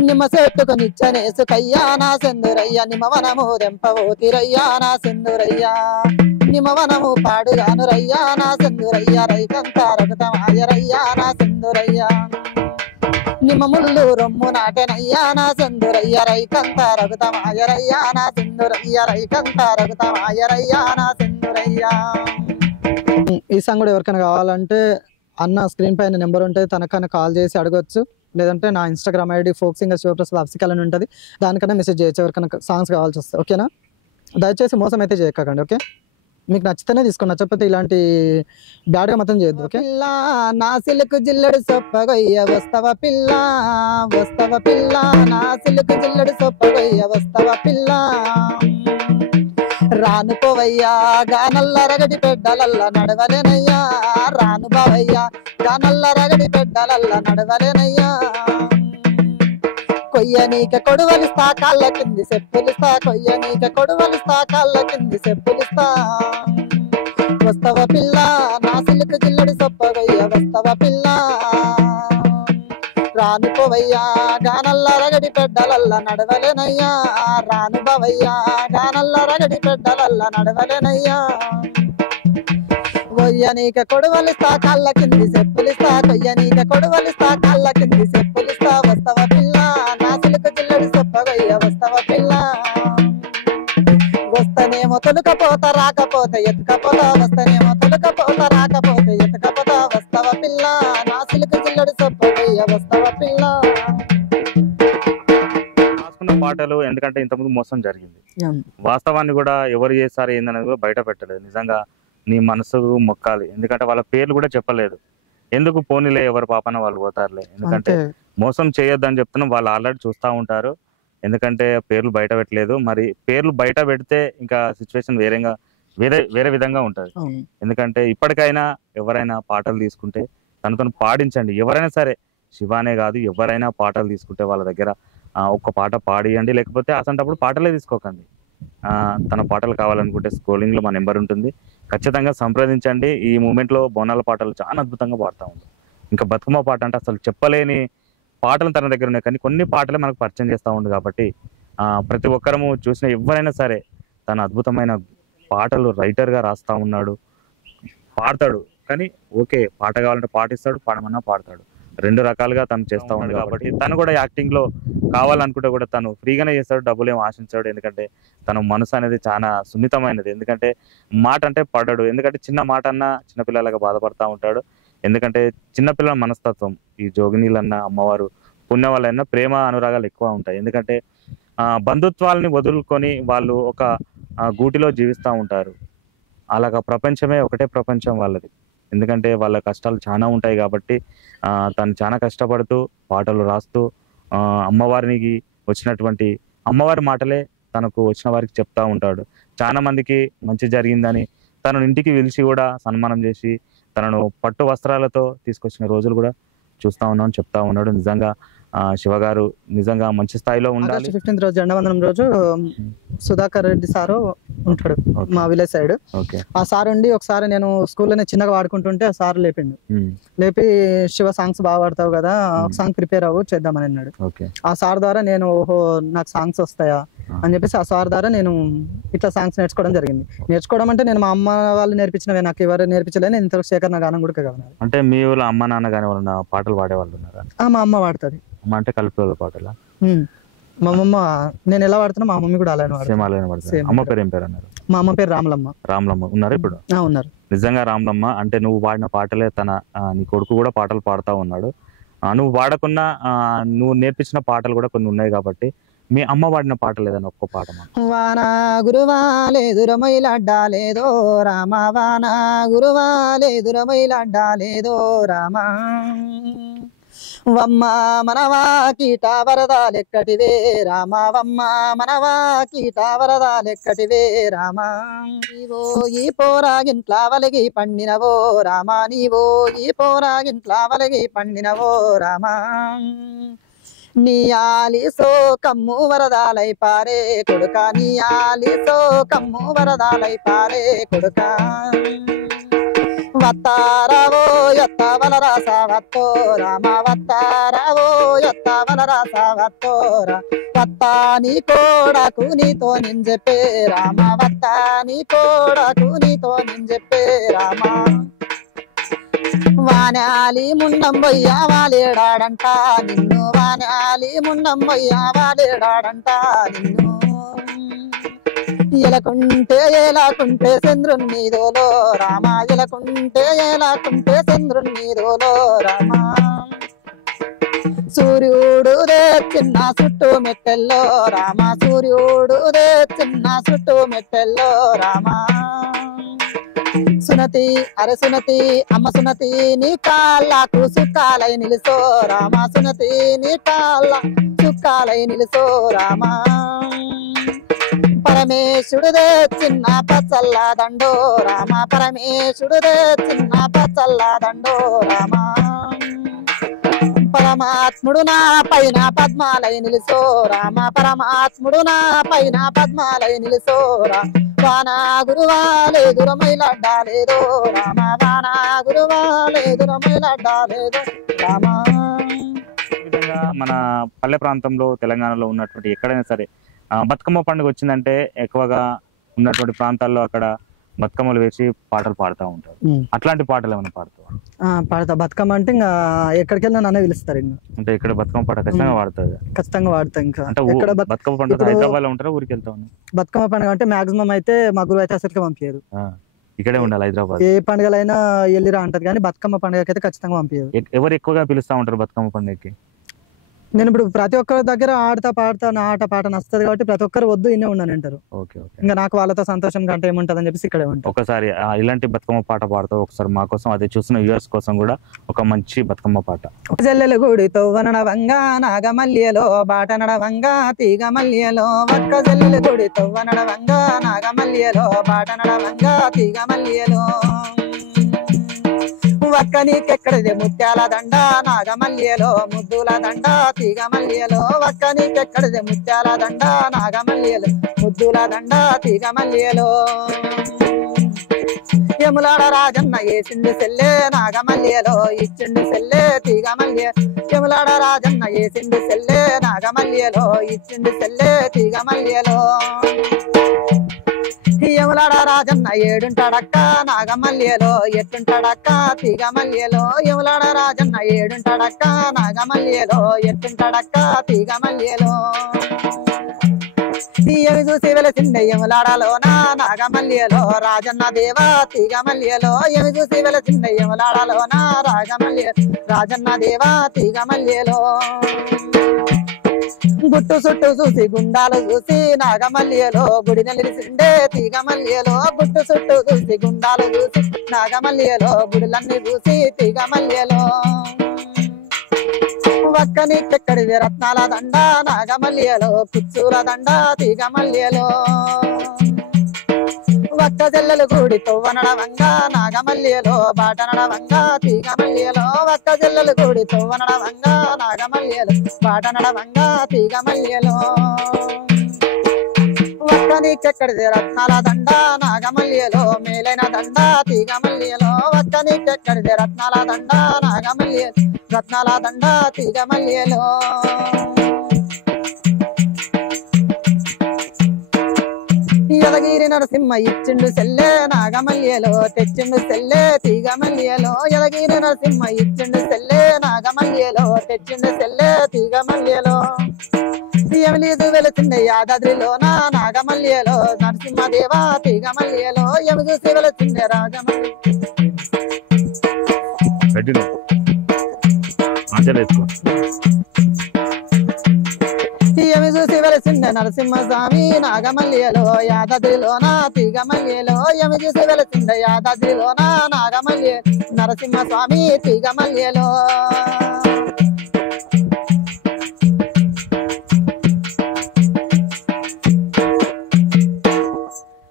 నిమ్మ చెట్టుకు నిచ్చనేసుకయ్యా నా సెందురయ్య, నిమ్మవనము దెంపవోతిరయ్యా నా సెందురయ్య. నిమ్మవనము పాడుగాను రయ్యా నా సెందురయ్య, రైకంత రఘుతమాయరయ్యా నా సెందురయ్య. నిమ్మ ముళ్ళు రొమ్ము నాటెనయ్యా నా సెందురయ్య, రైకంత రఘుతమాయరయ్యా నా సెందురయ్య, రైకంత రఘుతమాయరయ్యా నా సెందురయ్య. ఈ సాంగ్ కూడా ఎవరికైనా కావాలంటే అన్న స్క్రీన్ పైన నెంబర్ ఉంటే తనకన్నా కాల్ చేసి అడగొచ్చు, లేదంటే నా Instagram ID folk singer Shivaprasad official అని ఉంటుంది, దానికన్నా మెసేజ్ చేయొచ్చు ఎవరికైనా సాంగ్స్ కావాల్సి వస్తే, ఓకేనా? దయచేసి మోసం అయితే చేయకండి, ఓకే? మీకు నచ్చితేనే తీసుకోండి, నచ్చకపోతే ఇలాంటి బ్యాడ్గా మాత్రం చేయొద్దు, ఓకే? నా సిలుకు జిల్లెడు సొప్పగొయ్య వస్తవ పిల్ల, నా సిలుకు జిల్లెడు సొప్పగొయ్య వస్తవ పిల్ల. రాను పోవయ్యా గానల్ల రగడి పెడ్డలల్ల నడవలేనయ్యా, రాను బావయ్యా గానల్ల రగడి పెడ్డలల్ల నడవలేనయ్యా. కొయ్యనీక కొడువలిస్తా కాళ్ళ కింది చెప్పులిస్తా, కొయ్యనీక కొడువలిస్తా కాళ్ళ కింది చెప్పులిస్తా. వస్తవ పిల్ల నా సిలుకు జిల్లడి సొప్పగొయ్య వస్తవ పిల్ల. రాను పోవయ్యా గానల్ల రగడి పెడ్డలల్ల నడవలేనయ్యా, రాను బావయ్యా గానల్ల రగడి పెడ్డలల్ల నడవలేనయ్యా. కొయ్యనీక కొడువలిస్తా కాళ్ళ కింది చెప్పులిస్తా, కొయ్యనీక కొడువలిస్తా కాళ్ళ కింది చెప్పులిస్తా. వస్తవ పిల్ల నా సిలుకు జిల్లడి సొప్పగొయ్య వస్తవ పిల్ల. వస్తనేమో తొలకపోతా రాకపోతే ఎత్తుకపోతా, వస్తనేమో తొలకపోతా రాకపోతే ఎత్తుకపోతా. వస్తవ పిల్ల నా సిలుకు జిల్లడి సొప్పగొయ్య వస్తవ పిల్ల. రాసుకున్న పాటలు ఎందుకంటే ఇంతకుముందు మోసం జరిగింది, వాస్తవాన్ని కూడా ఎవరు చేస్తారు ఏందనేది కూడా బయట పెట్టలేదు. నిజంగా నీ మనసుకు మొక్కాలి, ఎందుకంటే వాళ్ళ పేర్లు కూడా చెప్పలేదు. ఎందుకు పోనీలే ఎవరి పాపన వాళ్ళు పోతారులే, ఎందుకంటే మోసం చేయొద్దని చెప్తున్నాం. వాళ్ళు ఆల్రెడీ చూస్తూ ఉంటారు, ఎందుకంటే పేర్లు బయట పెట్టలేదు. మరి పేర్లు బయట పెడితే ఇంకా సిచ్యువేషన్ వేరే విధంగా ఉంటుంది. ఎందుకంటే ఇప్పటికైనా ఎవరైనా పాటలు తీసుకుంటే తనతో పాడించండి, ఎవరైనా సరే, శివానే కాదు ఎవరైనా పాటలు తీసుకుంటే వాళ్ళ దగ్గర ఒక్క పాట పాడియండి, లేకపోతే అసంటప్పుడు పాటలే తీసుకోకండి. తన పాటలు కావాలనుకుంటే స్క్రోలింగ్ లో మా నెంబర్ ఉంటుంది, ఖచ్చితంగా సంప్రదించండి. ఈ మూమెంట్ లో బోనాల పాటలు చాలా అద్భుతంగా పాడుతూ ఉంటాం. ఇంకా బతుకమ్మ పాట అంటే అసలు చెప్పలేని పాటలు తన దగ్గర ఉన్నాయి, కానీ కొన్ని పాటలే మనకు పరిచయం చేస్తూ ఉంది. కాబట్టి ప్రతి ఒక్కరము చూసిన ఎవరైనా సరే తన అద్భుతమైన పాటలు రైటర్ గా రాస్తా ఉన్నాడు, పాడతాడు. కానీ ఓకే, పాట కావాలంటే పాటిస్తాడు, పాడమన్నా పాడతాడు. రెండు రకాలుగా తను చేస్తూ ఉన్నాడు కాబట్టి తను కూడా యాక్టింగ్ లో కావాలనుకుంటే కూడా తను ఫ్రీగానే చేస్తాడు, డబ్బులు ఏం ఆశించాడు. ఎందుకంటే తన మనసు అనేది చాలా సున్నితమైనది. ఎందుకంటే మాట అంటే పడడు, ఎందుకంటే చిన్న మాట అన్నా చిన్నపిల్లలుగా బాధపడతా ఉంటాడు. ఎందుకంటే చిన్నపిల్లల మనస్తత్వం ఈ జోగినీలన్న అమ్మవారు పుణ్య వాళ్ళైనా ప్రేమ అనురాగాలు ఎక్కువ ఉంటాయి. ఎందుకంటే బంధుత్వాలని వదులుకొని వాళ్ళు ఒక గూటిలో జీవిస్తూ ఉంటారు. అలాగా ప్రపంచమే ఒకటే ప్రపంచం వాళ్ళది. ఎందుకంటే వాళ్ళ కష్టాలు చాలా ఉంటాయి కాబట్టి తను చాలా కష్టపడుతూ పాటలు రాస్తూ అమ్మవారికి వచ్చినటువంటి అమ్మవారి మాటలే తనకు వచ్చిన వారికి చెప్తా ఉంటాడు. చాలా మందికి మంచి జరిగిందని తనను ఇంటికి పిలిచి కూడా సన్మానం చేసి తనను పట్టు వస్త్రాలతో తీసుకొచ్చిన రోజులు కూడా చూస్తా ఉన్నాం, చెప్తా ఉన్నాడు. నిజంగా శివ గారు నిజంగా మంచి స్థాయిలో ఉండాలి. ఆగస్టు 15 రోజు జెండా వందనం రోజు సుధాకర్ రెడ్డి సారు ఉంటాడు మా విలేజ్ సైడ్. ఆ సార్ ఉండి ఒకసారి నేను స్కూల్లోనే చిన్నగా వాడుకుంటుంటే ఆ సార్ లేపిండు. లేపి శివ సాంగ్స్ బాగా పాడతావు కదా, ఒక సాంగ్ ప్రిపేర్ అవ్వు చేద్దామని అన్నాడు. ఆ సార్ ద్వారా నేను ఓహో నాకు సాంగ్స్ వస్తాయా అని చెప్పేసి ఆ సార్ ద్వారా నేను ఇట్లా సాంగ్స్ నేర్చుకోవడం జరిగింది. నేర్చుకోవడం అంటే నేను మా అమ్మ వాళ్ళు నేర్పించినవే, నాకు ఎవరు నేర్పించలేదు. నేను ఇంతవరకు శేఖర్ నా గానం కూడా కావాలి. అంటే మీ ఊళ్ళో అమ్మ నాన్న కానీ వాళ్ళ పాటలు పాడేవాళ్ళు ఉన్నారా? మా అమ్మ పాడుతుంది. అమ్మ అంటే కలుపుల పాటలా? మా అమ్మ నేను ఎలా వాడుతున్నా మా మమ్మీ కూడా అలానే వాడుతుంది. అమ్మ పేరు ఏం పేరు అన్నారు? మా అమ్మ పేరు రామలమ్మ. రామలమ్మ ఉన్నారు ఇప్పుడు? ఉన్నారు. నిజంగా రామలమ్మ అంటే నువ్వు పాడిన పాటలే నీ కొడుకు కూడా పాటలు పాడుతూ ఉన్నాడు. నువ్వు వాడకున్నా నువ్వు నేర్పించిన పాటలు కూడా కొన్ని ఉన్నాయి కాబట్టి మీ అమ్మ పాడిన పాటలు ఏదైనా ఒక్క పాట? వానా గురువాలేదురమైలాడ్డాలేదో రామ, వానా గురువాలేదురమైలాడ్డాలేదో రామ, వమ్మ మనవా కీట వరదాలెక్కటివే రామ, వమ్మ మనవా కీట వరదాలెక్కటివే రామ, నీవో ఈ పోరాగింట్లా వలిగి పండినవో రామ, నీవో ఈ పోరాగింట్లా వలిగి పండినవో రామ, నీ ఆలిసో కమ్ము వరదాలై పారే కొడుక, నీ ఆలిసో కమ్ము వరదాలై పారే కొడుక, వత్తారావో ఎత్త వలరాసవత్తో రామ, వత్తారావో ఎత్త వలరాసవత్తోరా, వత్తా నీ కోడకు నీతో నేను చెప్పే రామ, వత్తా నీ కోడకు నీతో నేను చెప్పే రామ, వానాలి ముండం బొయ్యా వాలేడాడంట నిన్ను, వానాలి ముండం బొయ్యా వాలేడాడంట నిన్ను, ఎలకుంటే ఎలాకుంటే చంద్రుని మీదోలో రామ, ఎలకుంటే ఎలాకుంటే చంద్రుని మీదోలో రామ, సూర్యుడు చిన్న చుట్టూ మెట్టెల్లో రామ, సూర్యుడు చిన్న చుట్టూ మెట్టెల్లో రామ, సునతి అరే సునతి అమ్మ సునతి నీ కాళ్ళకు సుక్కాలై నిలుసో రామ, సునతి నీ కాళ్ళ సుక్కాలై నిలుసో రామ, పరమేశుడుదే చిన్న పచ్చల్ల దండో రామ, పరమేశుడుదే చిన్న పచ్చల్ల దండో రామ, పరమాత్ముడు నా పైన పద్మాలై నిలుసో రామ, పరమాత్ముడు నా పైన పద్మాలై నిలుసో రామ, వానా గురువాలేదురమైలాడ్డాలేదో రామ, వానా గురువాలేదురమైలాడ్డాలేదో రామ. మన పల్లె ప్రాంతంలో తెలంగాణలో ఉన్నటువంటి ఎక్కడైనా సరే బతుకమ్మ పండుగ వచ్చిందంటే ఎక్కువగా ఉన్నటువంటి ప్రాంతాల్లో అక్కడ బతుకమ్మలు వేసి పాటలు పాడుతూ ఉంటారు. అట్లాంటి పాటలు ఏమైనా పాడతా? బతుకమ్మ అంటే ఇంకా ఎక్కడికి వెళ్ళినా నన్నే పిలుస్తారు. ఇంకా అంటే ఇక్కడ బతుకమ్మ పాట ఖచ్చితంగా వాడుతుంది? ఖచ్చితంగా వాడతా. ఇంకా బతుకమ్మ పండుగ హైదరాబాద్ లో ఉంటారా ఊరికి వెళ్తా ఉన్నా? బతుకమ్మ పండుగ అంటే మాక్సిమం అయితే మా గురువు అయితే అసలుగా పంపించారు. ఇక్కడే ఉండాలి హైదరాబాద్. ఏ పండుగలైనా వెళ్ళిరా అంటది కానీ బతుకమ్మ పండుగకి అయితే ఖచ్చితంగా పంపించారు. ఎవరు ఎక్కువగా పిలుస్తా ఉంటారు బతుకమ్మ పండుగకి? నేను ఇప్పుడు ప్రతి ఒక్కరి దగ్గర ఆడతా పాడతా నా ఆట పాట నచ్చుతుంది కాబట్టి ప్రతి ఒక్కరు వద్దు ఇన్నే ఉన్నాను అంటారు. ఇంకా నాకు వాళ్ళతో సంతోషం కంటే ఏముంటది అని చెప్పేసి ఇక్కడే ఉంటాను. ఒకసారి ఇలాంటి బతుకమ్మ పాట పాడతావు ఒకసారి మా కోసం, అదే చూసిన వ్యూవర్స్ కోసం కూడా ఒక మంచి బతుకమ్మ పాట. జల్లెల గుడితో వనడవంగా నాగమల్యలో బాట నడవంగా తీగ మల్యలో, ఒక్క జల్లెల గుడితో వనడవంగా నాగమల్యలో బాట నడవంగా తీగ మల్యలో, ఒక్క నీకెక్కడిదే ముత్యాల దండ నాగమల్యలో ముద్దుల దండ తీగ మల్యలో, ఒక్క నీకెక్కడిదే ముత్యాల దండ నాగమల్యలో ముద్దుల దండ తీగ మల్యలో, యములాడ రాజన్న ఏసిండి సెల్లే నాగమల్యలో ఇచ్చిండి సెల్లే తీగ మల్య, యములాడ రాజన్న ఏసిండి సెల్లే నాగమల్యలో ఇచ్చిండి సెల్లే తీగ మల్యలో, యములాడ రాజన్న ఏడుంటాడక్క నాగమల్లిలో ఎట్టుంటాడక్క తీగ మల్లిలో యములాడ రాజన్న ఏడుంటాడక్క నాగమల్లిలో ఎట్టుంటాడక్క తీగ మల్లిలో తీయవి చూసి వెలసిండే యములాడలోన నాగమల్లిలో రాజన్న దేవా తీగ మల్లిలో ఎవి చూసి వెలసిండే యములాడలోన రాజన్న దేవా తీగ మల్లిలో గుట్టు చుట్టూ చూసి గుండాలు చూసి నాగమల్లిలో గుడి నిలిసిండే తీగ మల్లిలో గుట్టు చుట్టూ చూసి గుండాలు చూసి నాగమల్లిలో గుడులన్నీ చూసి తీగ మల్లిలో ఒక్కనికెక్కడిది రత్నాల దండ నాగమల్లిలో కుచ్చుల దండ తీగ మల్లిలో ఒక్క చెల్లెలు గుడి తొవ్వనడవంగా నాగమల్లిలో బాట నడవంగా తీగ మల్లిలో ఒక్క చెల్లెలు గుడి తొవ్వనడవంగా నాగమల్లిలో బాట నడవంగా తీగ మల్లిలో ఒక్కనికెక్కడిది రత్నాల దండ నాగమల్లిలో మేలైన దండ తీగ మల్లిలో ఒక్కనికెక్కడిది రత్నాల దండ నాగమల్లి రత్నాల దండ తీగ మల్లిలో యదగిరి నరసింహ ఇచ్చిండు సెల్లే నాగమల్లిలో తెచ్చిండు సెల్లే తీగ మల్లిలో యదగిరి నరసింహ ఇచ్చిండు సెల్లే నాగమల్లిలో తెచ్చిండు సెల్లే తీగ మల్లిలో యమలీదు వెళుతుండే యాదాద్రిలోన నాగమల్లిలో నరసింహదేవా తీగ మల్లిలో యము చూసి వెళుతుండే రాజమల్లి యమి చూసి వెలసిండే నరసింహ స్వామి నాగమల్లిలో యాదాద్రిలోన తీగ మల్లిలో యమి చూసి వెలసిండే యాదాద్రిలోన నాగమల్లి నరసింహ స్వామి తీగ మల్లిలో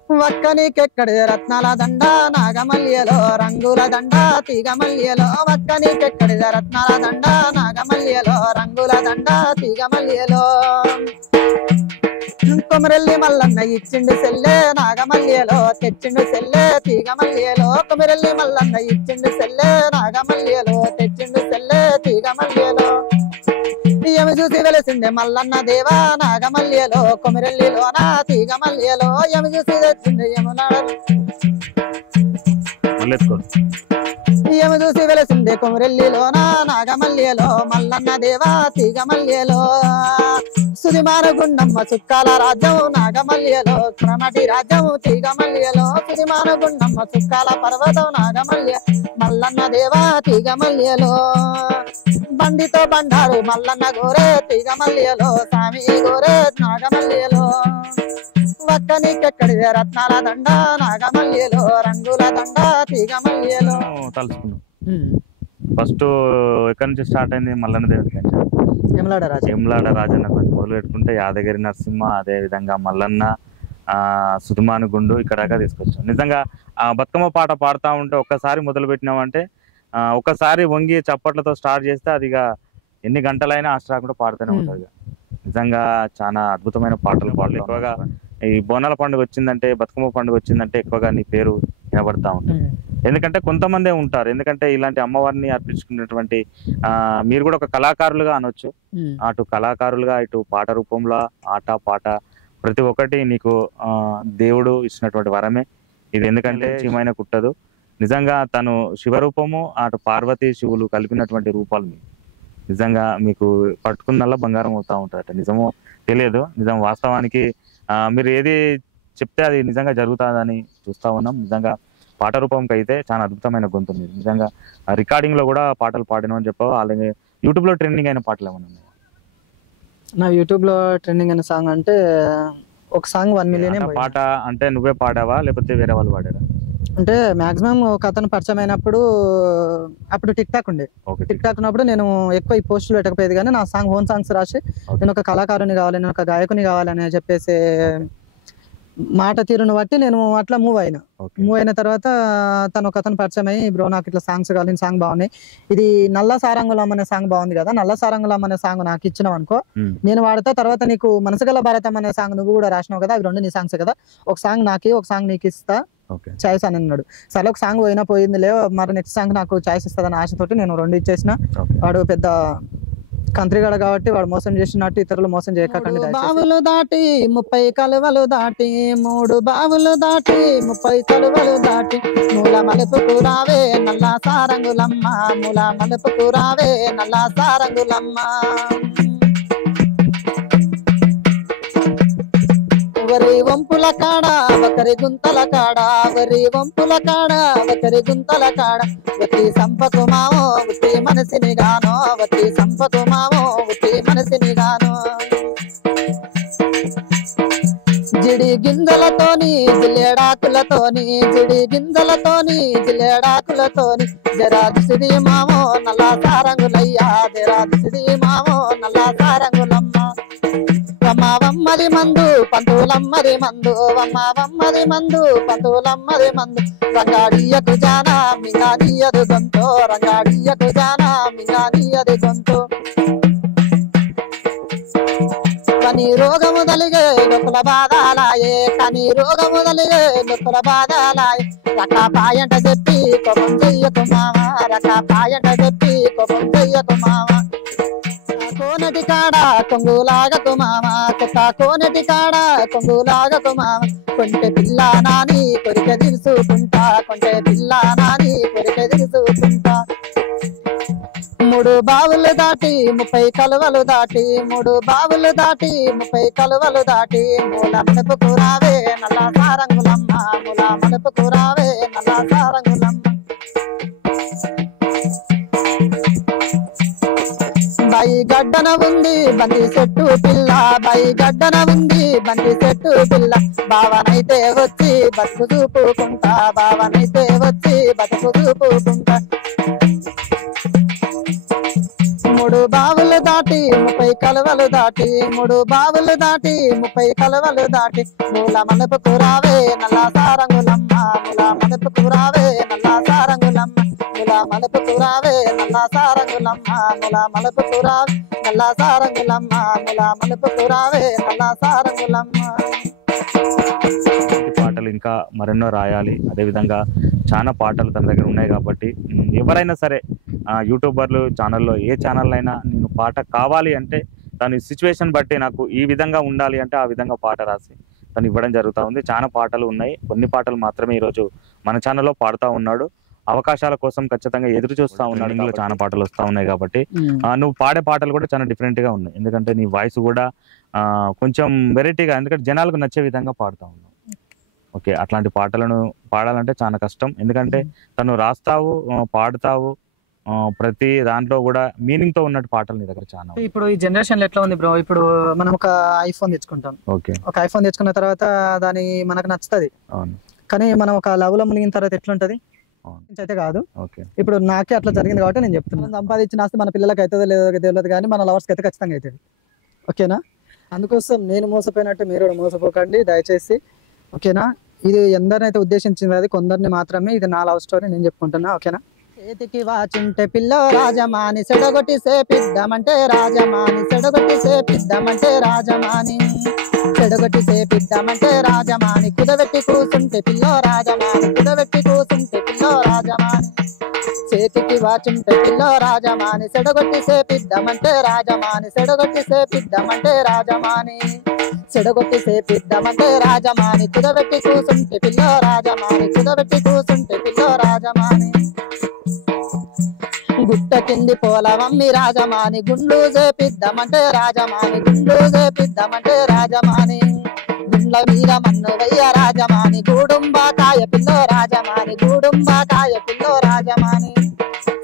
ఒక్కనికెక్కడి రత్నాల దండ నాగమల్లిలో రంగుల దండ తీగ మల్లిలో ఒక్కనికెక్కడి రత్నాల దండ నాగమల్లిలో రంగుల దండ తీగ మల్లిలో కొమరెల్లి మల్లన్న ఇచ్చిండు సెల్లే నాగమల్లిలో తెచ్చిండు సెల్లే తీగ మల్లిలో కొమరెల్లి మల్లన్న ఇచ్చిండు సెల్లే నాగమల్లిలో తెచ్చిండు సెల్లే తీగ మల్లిలో యమి చూసి వెలసిండే మల్లన్న దేవా నాగమల్లిలో కొమరెల్లిలోన తీగ మల్లిలో యమి చూసి తెచ్చిండే యమి చూసి వెలసిండే కొమరెల్లిలోన నాగమల్లిలో మల్లన్న దేవా తీగ మల్లిలో సుదిమాన గుండమ్మ చుక్కాల రాజ్యం నాగమల్లిలో క్రమటి రాజ్యం తీగ మల్లిలో సుదిమాన గుండమ్మ చుక్కాల పర్వతం నాగమల్లి మల్లన్న దేవా తీగ మల్లిలో బండితో బండారు మల్లన్న గోరే తీగ మల్లిలో స్వామి గోరే నాగమల్లిలో ఒక్కనికెక్కడి రత్నాల దండ నాగమల్లిలో రంగుల దండ తీగ మల్లిలో తలుచుకున్నాం. ఫస్ట్ ఎక్కడి నుంచి స్టార్ట్ అయింది? మల్లన్న దేవుడి నుంచి యమలాడ రాజన్న మొదలు పెట్టుకుంటే యాదగిరి నరసింహ, అదే విధంగా మల్లన్న, సుధుమాను గుండు ఇక్కడ దాకా తీసుకొచ్చాం. నిజంగా ఆ బతుకమ్మ పాట పాడుతూ ఉంటే ఒక్కసారి మొదలు పెట్టినామంటే ఒకసారి వంగి చప్పట్లతో స్టార్ట్ చేస్తే అదిగా ఎన్ని గంటలైనా ఆశ్రాకుండా పాడుతూనే ఉంటుంది. నిజంగా చాలా అద్భుతమైన పాటలు పాడలు. ఎక్కువగా ఈ బోనాల పండుగ వచ్చిందంటే, బతుకమ్మ పండుగ వచ్చిందంటే ఎక్కువగా నీ పేరు వినబడతా ఉంటుంది. ఎందుకంటే కొంతమందే ఉంటారు, ఎందుకంటే ఇలాంటి అమ్మవారిని అర్పించుకున్నటువంటి మీరు కూడా ఒక కళాకారులుగా అనొచ్చు. అటు కళాకారులుగా, ఇటు పాట రూపంలో ఆట పాట ప్రతి ఒక్కటి నీకు దేవుడు ఇచ్చినటువంటి వరమే ఇది. ఎందుకంటే చీమైన కుట్టదు. నిజంగా తను శివరూపము, అటు పార్వతీ శివులు కలిపినటువంటి రూపాలు నిజంగా మీకు పట్టుకున్నల్లా బంగారం అవుతా ఉంటుందట. నిజమో తెలియదు, నిజం వాస్తవానికి మీరు ఏది చెప్తే అది నిజంగా జరుగుతుందని చూస్తూ ఉన్నాం. నిజంగా పాట రూపంకి అయితే చాలా అద్భుతమైన గొంతు ఉంది. నిజంగా రికార్డింగ్ లో కూడా పాటలు పాడినామని చెప్పావు. అలాగే యూట్యూబ్ లో ట్రెండింగ్ అయిన పాటలు ఏమైనా ఉన్నాయి? నా యూట్యూబ్ లో ట్రెండింగ్ అయిన సాంగ్ అంటే ఒక సాంగ్ 1 మిలియన్ పాట. అంటే నువ్వే పాడావా లేకపోతే వేరే వాళ్ళు పాడారా? అంటే మాక్సిమం ఒక అతను పరిచయం అయినప్పుడు అప్పుడు టిక్ టాక్ ఉండే. టిక్ టాక్ ఉన్నప్పుడు నేను ఎక్కువ ఈ పోస్టులు పెట్టకపోయేది, కానీ నా సాంగ్ ఓన్ సాంగ్స్ రాసి నేను ఒక కళాకారుని కావాలి, నేను ఒక గాయకుని కావాలని చెప్పేసి మాట తీరును బట్టి నేను అట్లా మూవ్ అయిన తర్వాత తను ఒక అతను పరిచయం అయ్యి, బ్రో నాకు ఇట్లా సాంగ్స్ కావాలి, సాంగ్ బాగున్నాయి, ఇది నల్ల సారంగులం అనే సాంగ్ బాగుంది కదా, నల్ల సారంగులం అనే సాంగ్ నాకు ఇచ్చినావు అనుకో, నేను వాడతా, తర్వాత నీకు మనసుగల భారతం అనే సాంగ్ నువ్వు కూడా రాసినావు కదా, అవి రెండు నీ సాంగ్స్ కదా, ఒక సాంగ్ నాకి ఒక సాంగ్ నీకు ఇస్తా చాయిస్ అని అన్నాడు. సరే ఒక సాంగ్ పోయిందిలే, మరి నెక్స్ట్ సాంగ్ నాకు చాయిస్ ఇస్తుందని ఆశతోటి నేను 2 ఇచ్చేసిన. వాడు పెద్ద కంత్రిగాడ కాబట్టి వాడు మోసం చేసినట్టు ఇతరులు మోసం చేయకండి. బావులు దాటి 30 కలువలు దాటి 3 బావులు దాటి 30 కలువలు దాటి మూల మలుపుకు రావే నల్ల సారంగులమ్మ మూల మలుపుకు రావే నల్ల సారంగులమ్మ. వరి వంపుల కాడ ఒకరి గుంతల కాడ వరి వంపుల కాడ ఒకరి గుంతల కాడ వతి సంపకు మావో వతి మనసిని గానో వతి సంపకు మావో వతి మనసిని గానో. జిడి గింజలతోని జిల్లేడాకులతోని జిడి గింజలతోని జిల్లేడాకులతోని జరాదిసిది మావో నల్ల సారంగులయ్యా జరాదిసిది మావో నల్ల సారంగులమ్మ. వమ్మది మందు పంతులమ్మది మందు వమ్మది మందు పంతులమ్మది మందు రంగాడియకు జానా మింగాడియదు గొంతు రంగాడియకు జానా మింగాడియదు గొంతు. కని రోగము దలిగే నొప్పుల బాధాలాయే కని రోగము దలిగే నొప్పుల బాధాలాయే రకాపాయంట చెప్పి కోపం చెయ్యకు మామ రకాపాయంట చెప్పి కోపం చెయ్యకు మామ. కోనటి కాడ కొంగులాగకు మామ కొత్త కోనటి కాడ కొంగులాగకు మామ కొంటె పిల్ల నాని కొరిక దిరుసుకుంటా కొంటె పిల్ల నాని కొరిక దిరుసుకుంటా. 3 బావులు దాటి 30 కలువలు దాటి 3 బావులు దాటి 30 కలువలు దాటి మూల మలుపుకు రావే నల్ల సారంగులమ్మ మూల మలుపుకు రావే నల్ల సారంగులమ్మ. బాయి గడ్డన ఉంది బంతి చెట్టు పిల్ల బాయి గడ్డన ఉంది బంతి చెట్టు పిల్ల బావనైతే వచ్చి బతుకు చూపుకుంటా బావనైతే వచ్చి బతుకు చూపుకుంటా. 3 బావులు దాటి 30 కలువలు దాటి 3 బావులు దాటి 30 కలువలు దాటి మూల మలుపుకు రావే నల్ల సారంగులమ్మ మూల మలుపుకు రావే నల్ల సారంగులమ్మ మూల మలుపుకు రావే నల్ల సారంగులమ్మ మూల మలుపుకు రావే నల్ల సారంగులమ్మ మూల మలుపుకు రావే నల్ల సారంగులమ్మ. పాటలు ఇంకా మరెన్నో రాయాలి. అదేవిధంగా చాలా పాటలు తన దగ్గర ఉన్నాయి కాబట్టి ఎవరైనా సరే యూట్యూబర్లు ఛానల్లో ఏ ఛానల్ అయినా నేను పాట కావాలి అంటే దాని సిచ్యువేషన్ బట్టి నాకు ఈ విధంగా ఉండాలి అంటే ఆ విధంగా పాట రాసి తను ఇవ్వడం జరుగుతూ ఉంది. చాలా పాటలు ఉన్నాయి, కొన్ని పాటలు మాత్రమే ఈరోజు మన ఛానల్లో పాడుతూ ఉన్నాడు. అవకాశాల కోసం ఖచ్చితంగా ఎదురు చూస్తూ ఉన్నాడు. ఇందులో చాలా పాటలు వస్తూ ఉన్నాయి కాబట్టి నువ్వు పాడే పాటలు కూడా చాలా డిఫరెంట్ గా ఉన్నాయి. ఎందుకంటే నీ వాయిస్ కూడా కొంచెం వెరైటీగా, ఎందుకంటే జనాలకు నచ్చే విధంగా పాడుతూ ఉన్నావు. ఓకే, అట్లాంటి పాటలను పాడాలంటే చాలా కష్టం. ఎందుకంటే తను రాస్తావు, పాడుతావు, ప్రతి దాంట్లో కూడా మీనింగ్ తో ఉన్నట్టు పాటలు నీ దగ్గర చాలా. ఇప్పుడు ఈ జనరేషన్ ఎట్లా ఉంది బ్రో, ఇప్పుడు మనం ఒక ఐఫోన్ తెచ్చుకుంటాం. ఓకే, ఒక ఐఫోన్ తెచ్చుకున్న తర్వాత దాని మనకు నచ్చుతుంది, కానీ మనం ఒక లవ్ లో మునిగిన తర్వాత ఎట్లుంటది అయితే కాదు. ఇప్పుడు నాకే అట్లా జరిగింది కాబట్టి నేను చెప్తున్నాను. సంపాదించిన ఆస్తి మన పిల్లలకి అవుతుందో లేదో తెలియదు, కానీ మన లవర్స్కి అయితే ఖచ్చితంగా అవుతుంది. ఓకేనా? అందుకోసం నేను మోసపోయినట్టు మీరు కూడా మోసపోకండి దయచేసి. ఓకేనా? ఇది ఎందరినైతే ఉద్దేశించింది, అది కొందరిని మాత్రమే. ఇది నా లవ్ స్టోరీ, నేను చెప్పుకుంటున్నా. ఓకేనా? చేతికి వాచుంటే పిల్ల రాజమాని సెడగొట్టి సేపిద్దామంటే రాజమాని సెడగొట్టి సేపిద్దామంటే రాజమాని చెడగొట్టి సేపిద్దామంటే రాజమాని కుదబెట్టి కూసుంటే పిల్ల రాజమాని కుదబెట్టి కూసుంటే పిల్ల రాజమాని చేతికి వాచుంటే పిల్ల రాజమాని సెడగొట్టి సేపిద్దామంటే రాజమాని సెడగొట్టి సేపిద్దామంటే రాజమాని చెడగొట్టి సేపిద్దామంటే రాజమాని కుదబెట్టి కూసుంటే పిల్ల రాజమాని కుదబెట్టి కూసుంటే పిల్ల రాజమాని గుట్ట కింది పోలవమ్మి రాజమాని గుండ్లు చేపిద్దామంటే రాజమాని గుండ్లు చేపిద్దామంటే రాజమాని గుండ్ల మీద మన్ను వెయ్య రాజమాని గూడుంబాకాయ పిల్లో రాజమాని గూడుంబాకాయ పిల్లో రాజమాని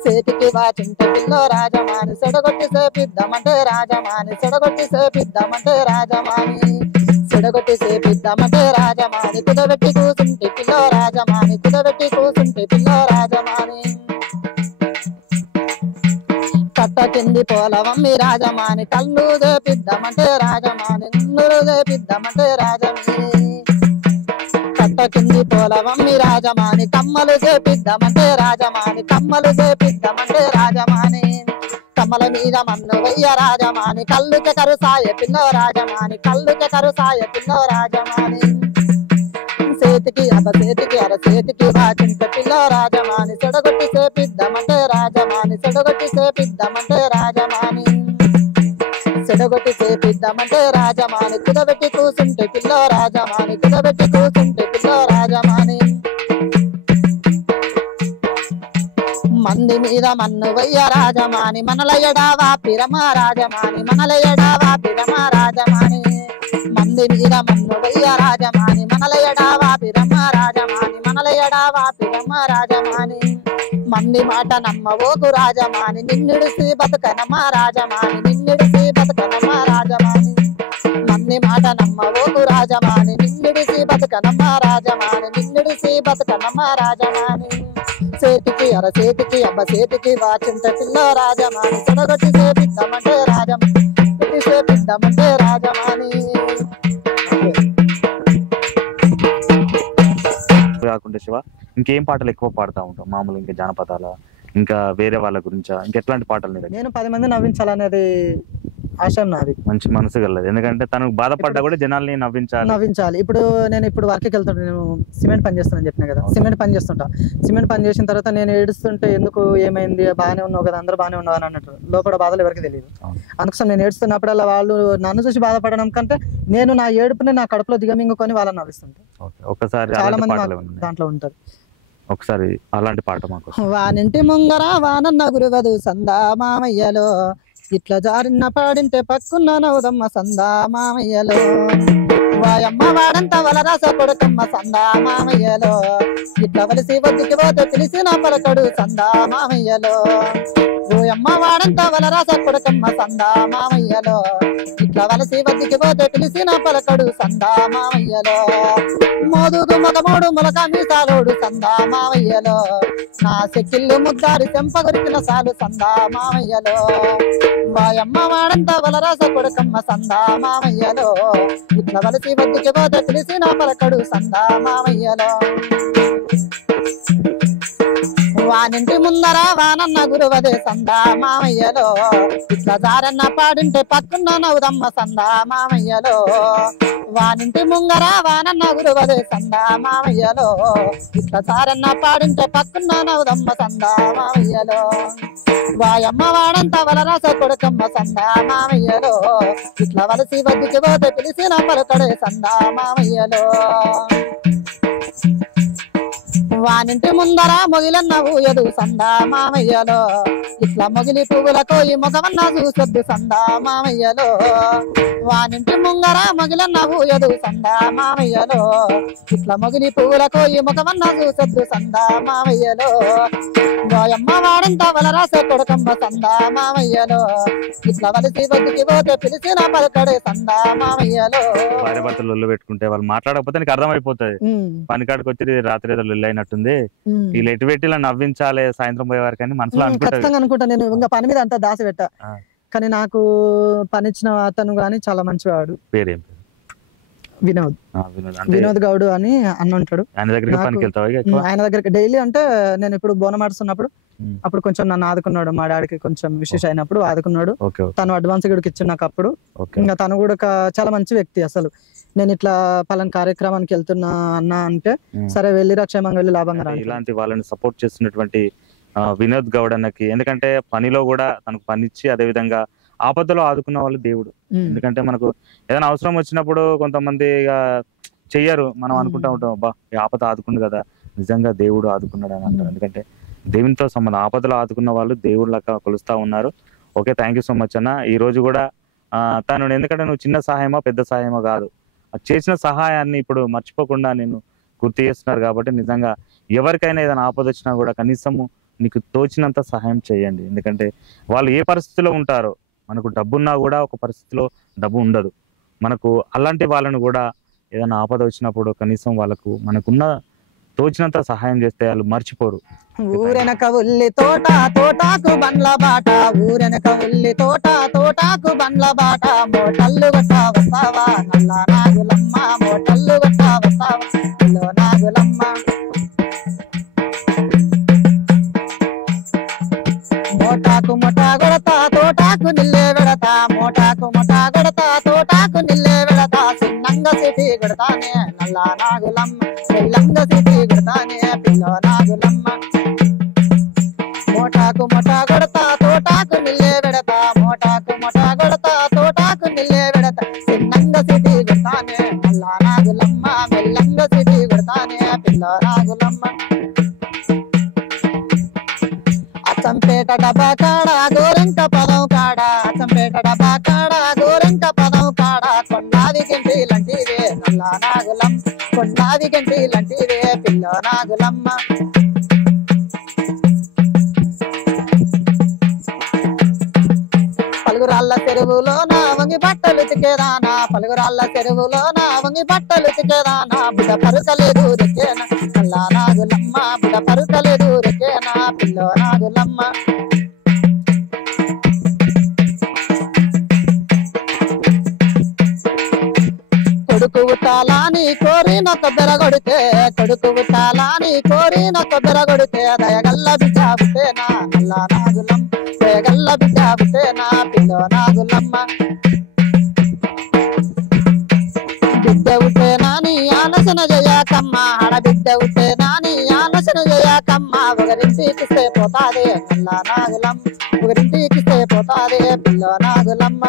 చేతికి వాచుంటే పిల్లో రాజమాని సెడగొట్టి సేపిద్దామంటే రాజమాని సెడగొట్టి సేపిద్దామంటే రాజమాని సెడగొట్టి సేపిద్దామంటే రాజమాని కుదబెట్టి కూసుంటే పిల్లో రాజమాని కుదబెట్టి కూసుంటే పిల్లో రాజమాని కట్ట కింది పోలవమ్మి రాజమాని కళ్ళు చేపిద్దామంటే రాజమాని గుండ్లు చేపిద్దామంటే రాజమాని కట్ట కింది పోలవమ్మి రాజమాని కమ్మలు చేపిద్దామంటే రాజమాని కమ్మలు చేపిద్దామంటే రాజమాని కమ్మల మీద మన్ను వెయ్య రాజమాని కళ్ళుకి కరుసాయ పిల్లో రాజమాని కళ్ళుకి కరుసాయ పిల్లో రాజమాని చేతికి చేతికి చేతికి వాచుంటే పిల్ల రాజమాని సెడగొట్టి సేపిద్దామంటే రాజమాని సెడగొట్టి సేపిద్దామంటే రాజమాని చెడగొట్టి చేపిద్దామంటే రాజమాని కుదబెట్టి కూసుంటే పిల్లో రాజమాని కుదబెట్టి కూసుంటే పిల్లో రాజమాని మంది మీద మన్ను వయ్య రాజమాని మనలయడావా పిరమ రాజమాని మనలయడావా పిరమ రాజమాని మంది మీద మన్ను వయ్య రాజమాని మనలయడావా పిరమ రాజమాని మనలయడావా పిరమ రాజమాని మంది మాట నమ్మవోకు రాజమాని నిన్నిడిసి బతుకనమ్మ రాజమాని నిన్నిడిసి బతుకనమ్మ రాజమాని మంది మాట నమ్మవోకు రాజమాని నిన్నిడిసి బతుకనమ్మ రాజమాని నిన్నిడిసి బతుకనమ్మ రాజమాని చేతికి అరచేతికి అబ్బ చేతికి వాచింత పిల్లో రాజమాని చెడగొట్టి చేపిద్దామంటే రాజమాని చేపిద్దామంటే రాజమాని కాకుండా శివ ఇంకేం పాటలు ఎక్కువ పాడుతూ ఉంటాం మామూలు ఇంకా జానపదాల ఇంకా వేరే వాళ్ళ గురించా ఇంకెట్లాంటి పాటలు నీ దగ్గర? నేను 10 మంది నవ్వించాలనేది ఆశయం నాది. మంచి మనసు గలది, ఎందుకంటే తనకు బాధపడ్డా కూడా జనాల్ని నవ్వించాలి. ఇప్పుడు వర్క్కి వెళ్తుంటా, నేను సిమెంట్ పని చేస్తానని చెప్పిన కదా, సిమెంట్ పని చేస్తుంటా. సిమెంట్ పని చేసిన తర్వాత నేను ఏడుస్తుంటే ఎందుకు ఏమైంది, బాగానే ఉన్నావు కదా, అందరూ బాగానే ఉన్నావు అని అన్నట్టు లోపల బాధలు ఎవరికి తెలియదు. అందుకోసం నేను ఏడుస్తున్నప్పుడల్లా వాళ్ళు నన్ను చూసి బాధపడడం కంటే నేను నా ఏడుపుని నా కడుపులో దిగమింగుకొని వాళ్ళని నవ్విస్తుంటా. ఒకసారి చాలా మంది దాంట్లో ఉంటారు. ఒకసారి అలాంటి పాట మాకు. వానింటి ముంగర వానన్న గురువదు సందా మామయ్యలో, ఇట్లా జారిన్న పాడింటే పక్కున్న నవ్వుదమ్మ సందా మామయ్యలో, వాయమ్మ వాడంత వలరాస కొడుకమ్మ సందా మామయ్యలో, ఇట్లా వలసి వద్దుకి పోతే తెలిసిన పలకడు సందా మామయ్యలో, ఓయమ్మ వాడంత వలరాస కొడుకమ్మ సందా మామయ్యలో, ఇట్లా వలసి వద్దుకి పోతే తెలిసిన పలకడు సందా మామయ్యలో, మోదుగు మగమోడు మొలక మీసాలోడు సందా మామయ్యలో, నా చెక్కిళ్ళు ముద్దారి చెంపగొరికిన సాలు సందా మామయ్యలో, వాయమ్మ వాడంత వలరాస కొడుకమ్మ సందా మామయ్యలో, ఇట్లా వలసి వద్దుకి పోతే తెలిసిన పలకడు సందా మామయ్యలో, వానింటి ముందర వానన్న గురువదే సందా మామయ్యలో, ఇట్లా జారన్న పాడింటే పక్కున్న నవ్వుదమ్మ సందా మామయ్యలో, వానింటి ముంగర వానన్న గురువదే సందా మామయ్యలో, ఇట్లా జారన్న పాడింటే పక్కున్న నవ్వుదమ్మ సందా మామయ్యలో, వాయమ్మ వాడంత వలరాస కొడుకమ్మ సందా మామయ్యలో, ఇట్లా వలసి వద్దుకి పోతే పిలిసిన పలుకడే సందా మామయ్యలో, వానింటి ముందర మొగిలన్న ఊయదు సందా మామయ్యలో, ఇట్లా మొగిలి పువ్వులతో ఈ మొగవన్న చూసొద్దు సందా మామయ్యలో, వానింటి ముంగర మొగిలన్న ఊయదు సందా మామయ్యలో, ఇట్లా మొగిలి పువ్వులతో ఈ మొగవన్న చూసొద్దు సందా మామయ్యలో, వాయమ్మ వాడంత వలరాస కొడుకమ్మ సందా మామయ్యలో, ఇట్లా వలసి వద్దుకి పోతే పిలిచిన పలకడే సందా మామయ్యలో. భార్య భర్తలు లొల్లు పెట్టుకుంటే వాళ్ళు మాట్లాడకపోతే నీకు అర్థమైపోతుంది, పనికాడికి వచ్చి రాత్రి ఏదో లొల్లు అయినట్టుంది, వీళ్ళు ఎటు పెట్టి ఇలా నవ్వించాలి సాయంత్రం పోయే వారికి అని మనసులో అనుకుంటా. నేను ఇంకా పని మీద అంతా దాసి పెట్టా, కానీ నాకు పనిచ్చిన అతను గాని చాలా మంచివాడు. పేరేం? వినోద్ గౌడ్ అని అన్న ఉంటాడు. ఆయన దగ్గరికి డైలీ అంటే నేను ఇప్పుడు బోనం ఆడుతున్నప్పుడు అప్పుడు కొంచెం నన్ను ఆదుకున్నాడు, మా డాడీకి కొంచెం విశేష అయినప్పుడు ఆదుకున్నాడు. తను అడ్వాన్స్ కూడా ఇచ్చి నాకు అప్పుడు. ఇంకా తను కూడా చాలా మంచి వ్యక్తి. అసలు నేను ఇట్లా పలానా కార్యక్రమానికి వెళ్తున్నా అన్న అంటే సరే వెళ్ళిరా, క్షేమంగా వెళ్ళి లాభంగా రా. ఇలాంటి వాళ్ళని సపోర్ట్ చేస్తున్నటువంటి వినోద్ గౌడ్ అన్నకి, ఎందుకంటే పనిలో కూడా తనకు పనిచ్చి అదే విధంగా ఆపదలో ఆదుకున్న వాళ్ళు దేవుడు. ఎందుకంటే మనకు ఏదైనా అవసరం వచ్చినప్పుడు కొంతమంది చెయ్యరు, మనం అనుకుంటా ఉంటాం అబ్బా ఈ ఆపద ఆదుకుండు కదా, నిజంగా దేవుడు ఆదుకున్నాడు అని అంటారు. ఎందుకంటే దేవునితో సంబంధం, ఆపదలో ఆదుకున్న వాళ్ళు దేవుళ్ళగా కొలుస్తా ఉన్నారు. Okay, thank you so much అన్న. ఈ రోజు కూడా తను, ఎందుకంటే నువ్వు చిన్న సహాయమో పెద్ద సహాయమో కాదు, చేసిన సహాయాన్ని ఇప్పుడు మర్చిపోకుండా నేను గుర్తు చేస్తున్నారు కాబట్టి నిజంగా ఎవరికైనా ఏదైనా ఆపద వచ్చినా కూడా కనీసము నీకు తోచినంత సహాయం చేయండి. ఎందుకంటే వాళ్ళు ఏ పరిస్థితిలో ఉంటారో, మనకు డబ్బున్నా కూడా ఒక పరిస్థితిలో డబ్బు ఉండదు మనకు, అలాంటి వాళ్ళను కూడా ఏదైనా ఆపద వచ్చినప్పుడు కనీసం వాళ్ళకు మనకున్న తోచినంత సహాయం చేస్తే వాళ్ళు మర్చిపోరు. ఊరెనక ఉల్లి తోట తోటాకు బండ్ల బాట, ఊరెనక ఉల్లి తోట తోటాకు బండ్ల బాట, మోటల్లు గట్టా వస్తావా నల్ల నాగులమ్మ, మోటల్లు గట్టా వస్తావా నల్ల నాగులమ్మ, మోటాకు మొట కొడతా తోటాకు నిల్లే వెడతా, మోటాకు మొట కొడతా తోటాకు నిల్లే వెడతా, చిన్నంగా సిటీ కొడతానే నల్ల నాగులమ్మ, పిల్లంగా సిటీ కొడతానే పిల్ల నాగులమ్మ, మోటాకు మొట కొడతా తోటాకు నిల్లే వెడతా, మోటాకు మొట కొడతా తోటాకు నాగులమ్మ అచ్చంపేట డబ్బా కాడ గోరంక పదం కాడ అచ్చంపేట డబ్బా కాడ గోరంక పదం కాడ కొండాది గంటి లాంటివే నల్ల నాగులమ్మ కొండాది గంటి లాంటివే పిల్ల నాగులమ్మ పలుగురాళ్ళ చెరువులో నా వంగి బట్టలు తికేదానా పలుగురాళ్ళ చెరువులో నా వంగి బట్టలు తికేదానా బుడ పరుకలేదు రెక్కేనా నల్ల నాగులమ్మ బుడ పరుకలేదు రెక్కేనా పిల్ల నాగులమ్మ కొడుకు ఉట్టాలని కోరిన కొబ్బెరగొడితే కొడుకు ఉట్టాలని కోరిన కొబ్బెరగొడితే దయగల్ల బిడ్డ బుట్టేనా నల్ల నాగులమ్మ దయగల్ల బిడ్డ బుట్టేనా పిల్ల నాగులమ్మ బిడ్డ ఉట్టేనా నీ ఆనసన జయాకమ్మ ఆడబిడ్డ ఉట్టేనా నీ ఆనసన జయాకమ్మ ఒకరింటికిస్తే పోతాదే నల్ల నాగులమ్మ ఒకరింటికిస్తే పోతాదే పిల్ల నాగులమ్మ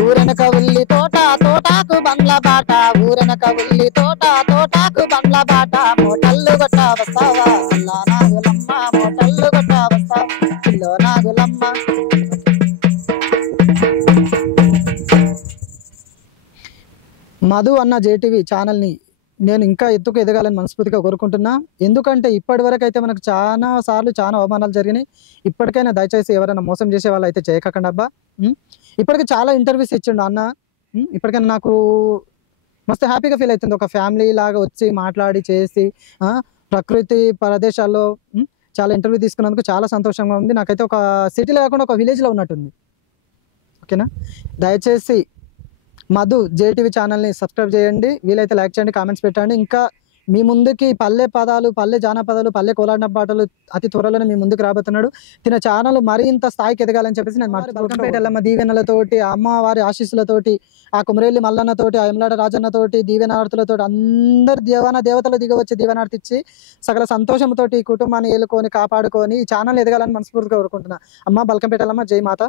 ఊరెనక ఉల్లి తోట తోటాకు బండ్ల బాట ఊరెనక ఉల్లి తోట తోటాకు బండ్ల బాట మోటల్లు గొట్ట వస్తావా నల్ల నాగులమ్మ మోటల్లు గొట్ట వస్తావా పిల్లో నాగులమ్మ మధు అన్న జేటీవీ ఛానల్ని నేను ఇంకా ఎత్తుకు ఎదగాలని మనస్ఫూర్తిగా కోరుకుంటున్నా ఎందుకంటే ఇప్పటి వరకు అయితే మనకు చాలా సార్లు చాలా అవమానాలు జరిగినాయి ఇప్పటికైనా దయచేసి ఎవరైనా మోసం చేసే వాళ్ళు అయితే చేయకండి అబ్బా ఇప్పటికి చాలా ఇంటర్వ్యూస్ ఇచ్చిండు అన్న ఇప్పటికైనా నాకు మస్తు హ్యాపీగా ఫీల్ అవుతుంది ఒక ఫ్యామిలీ లాగా వచ్చి మాట్లాడి చేసి ప్రకృతి ప్రదేశాల్లో చాలా ఇంటర్వ్యూ తీసుకున్నందుకు చాలా సంతోషంగా ఉంది నాకైతే ఒక సిటీలో కాకుండా ఒక విలేజ్లో ఉన్నట్టుంది ఓకేనా దయచేసి మధు జేటీవీ ఛానల్ని సబ్స్క్రైబ్ చేయండి వీలైతే లైక్ చేయండి కామెంట్స్ పెట్టండి ఇంకా మీ ముందుకి పల్లె పదాలు పల్లె జానపదాలు పల్లె కోలాట పాటలు అతి త్వరలోనే మీ ముందుకు రాబోతున్నాడు తిన ఛానల్ మరింత స్థాయికి ఎదగాలని చెప్పేసి నేను బల్కంపేట ఎల్లమ్మ దీవెనలతోటి అమ్మవారి ఆశీస్సులతోటి ఆ కుమరేలి మల్లన్నతోటి ఆ ఎమ్లాడ రాజన్నతోటి దీవెనార్తులతోటి అందరు దేవతలు దిగవచ్చి దీవెనార్తి ఇచ్చి సకల సంతోషంతో ఈ కుటుంబాన్ని ఏలుకొని కాపాడుకొని ఈ ఛానల్ ఎదగాలని మనస్ఫూర్తిగా కోరుకుంటున్నా అమ్మ బల్కంపేట ఎల్లమ్మ జై మాత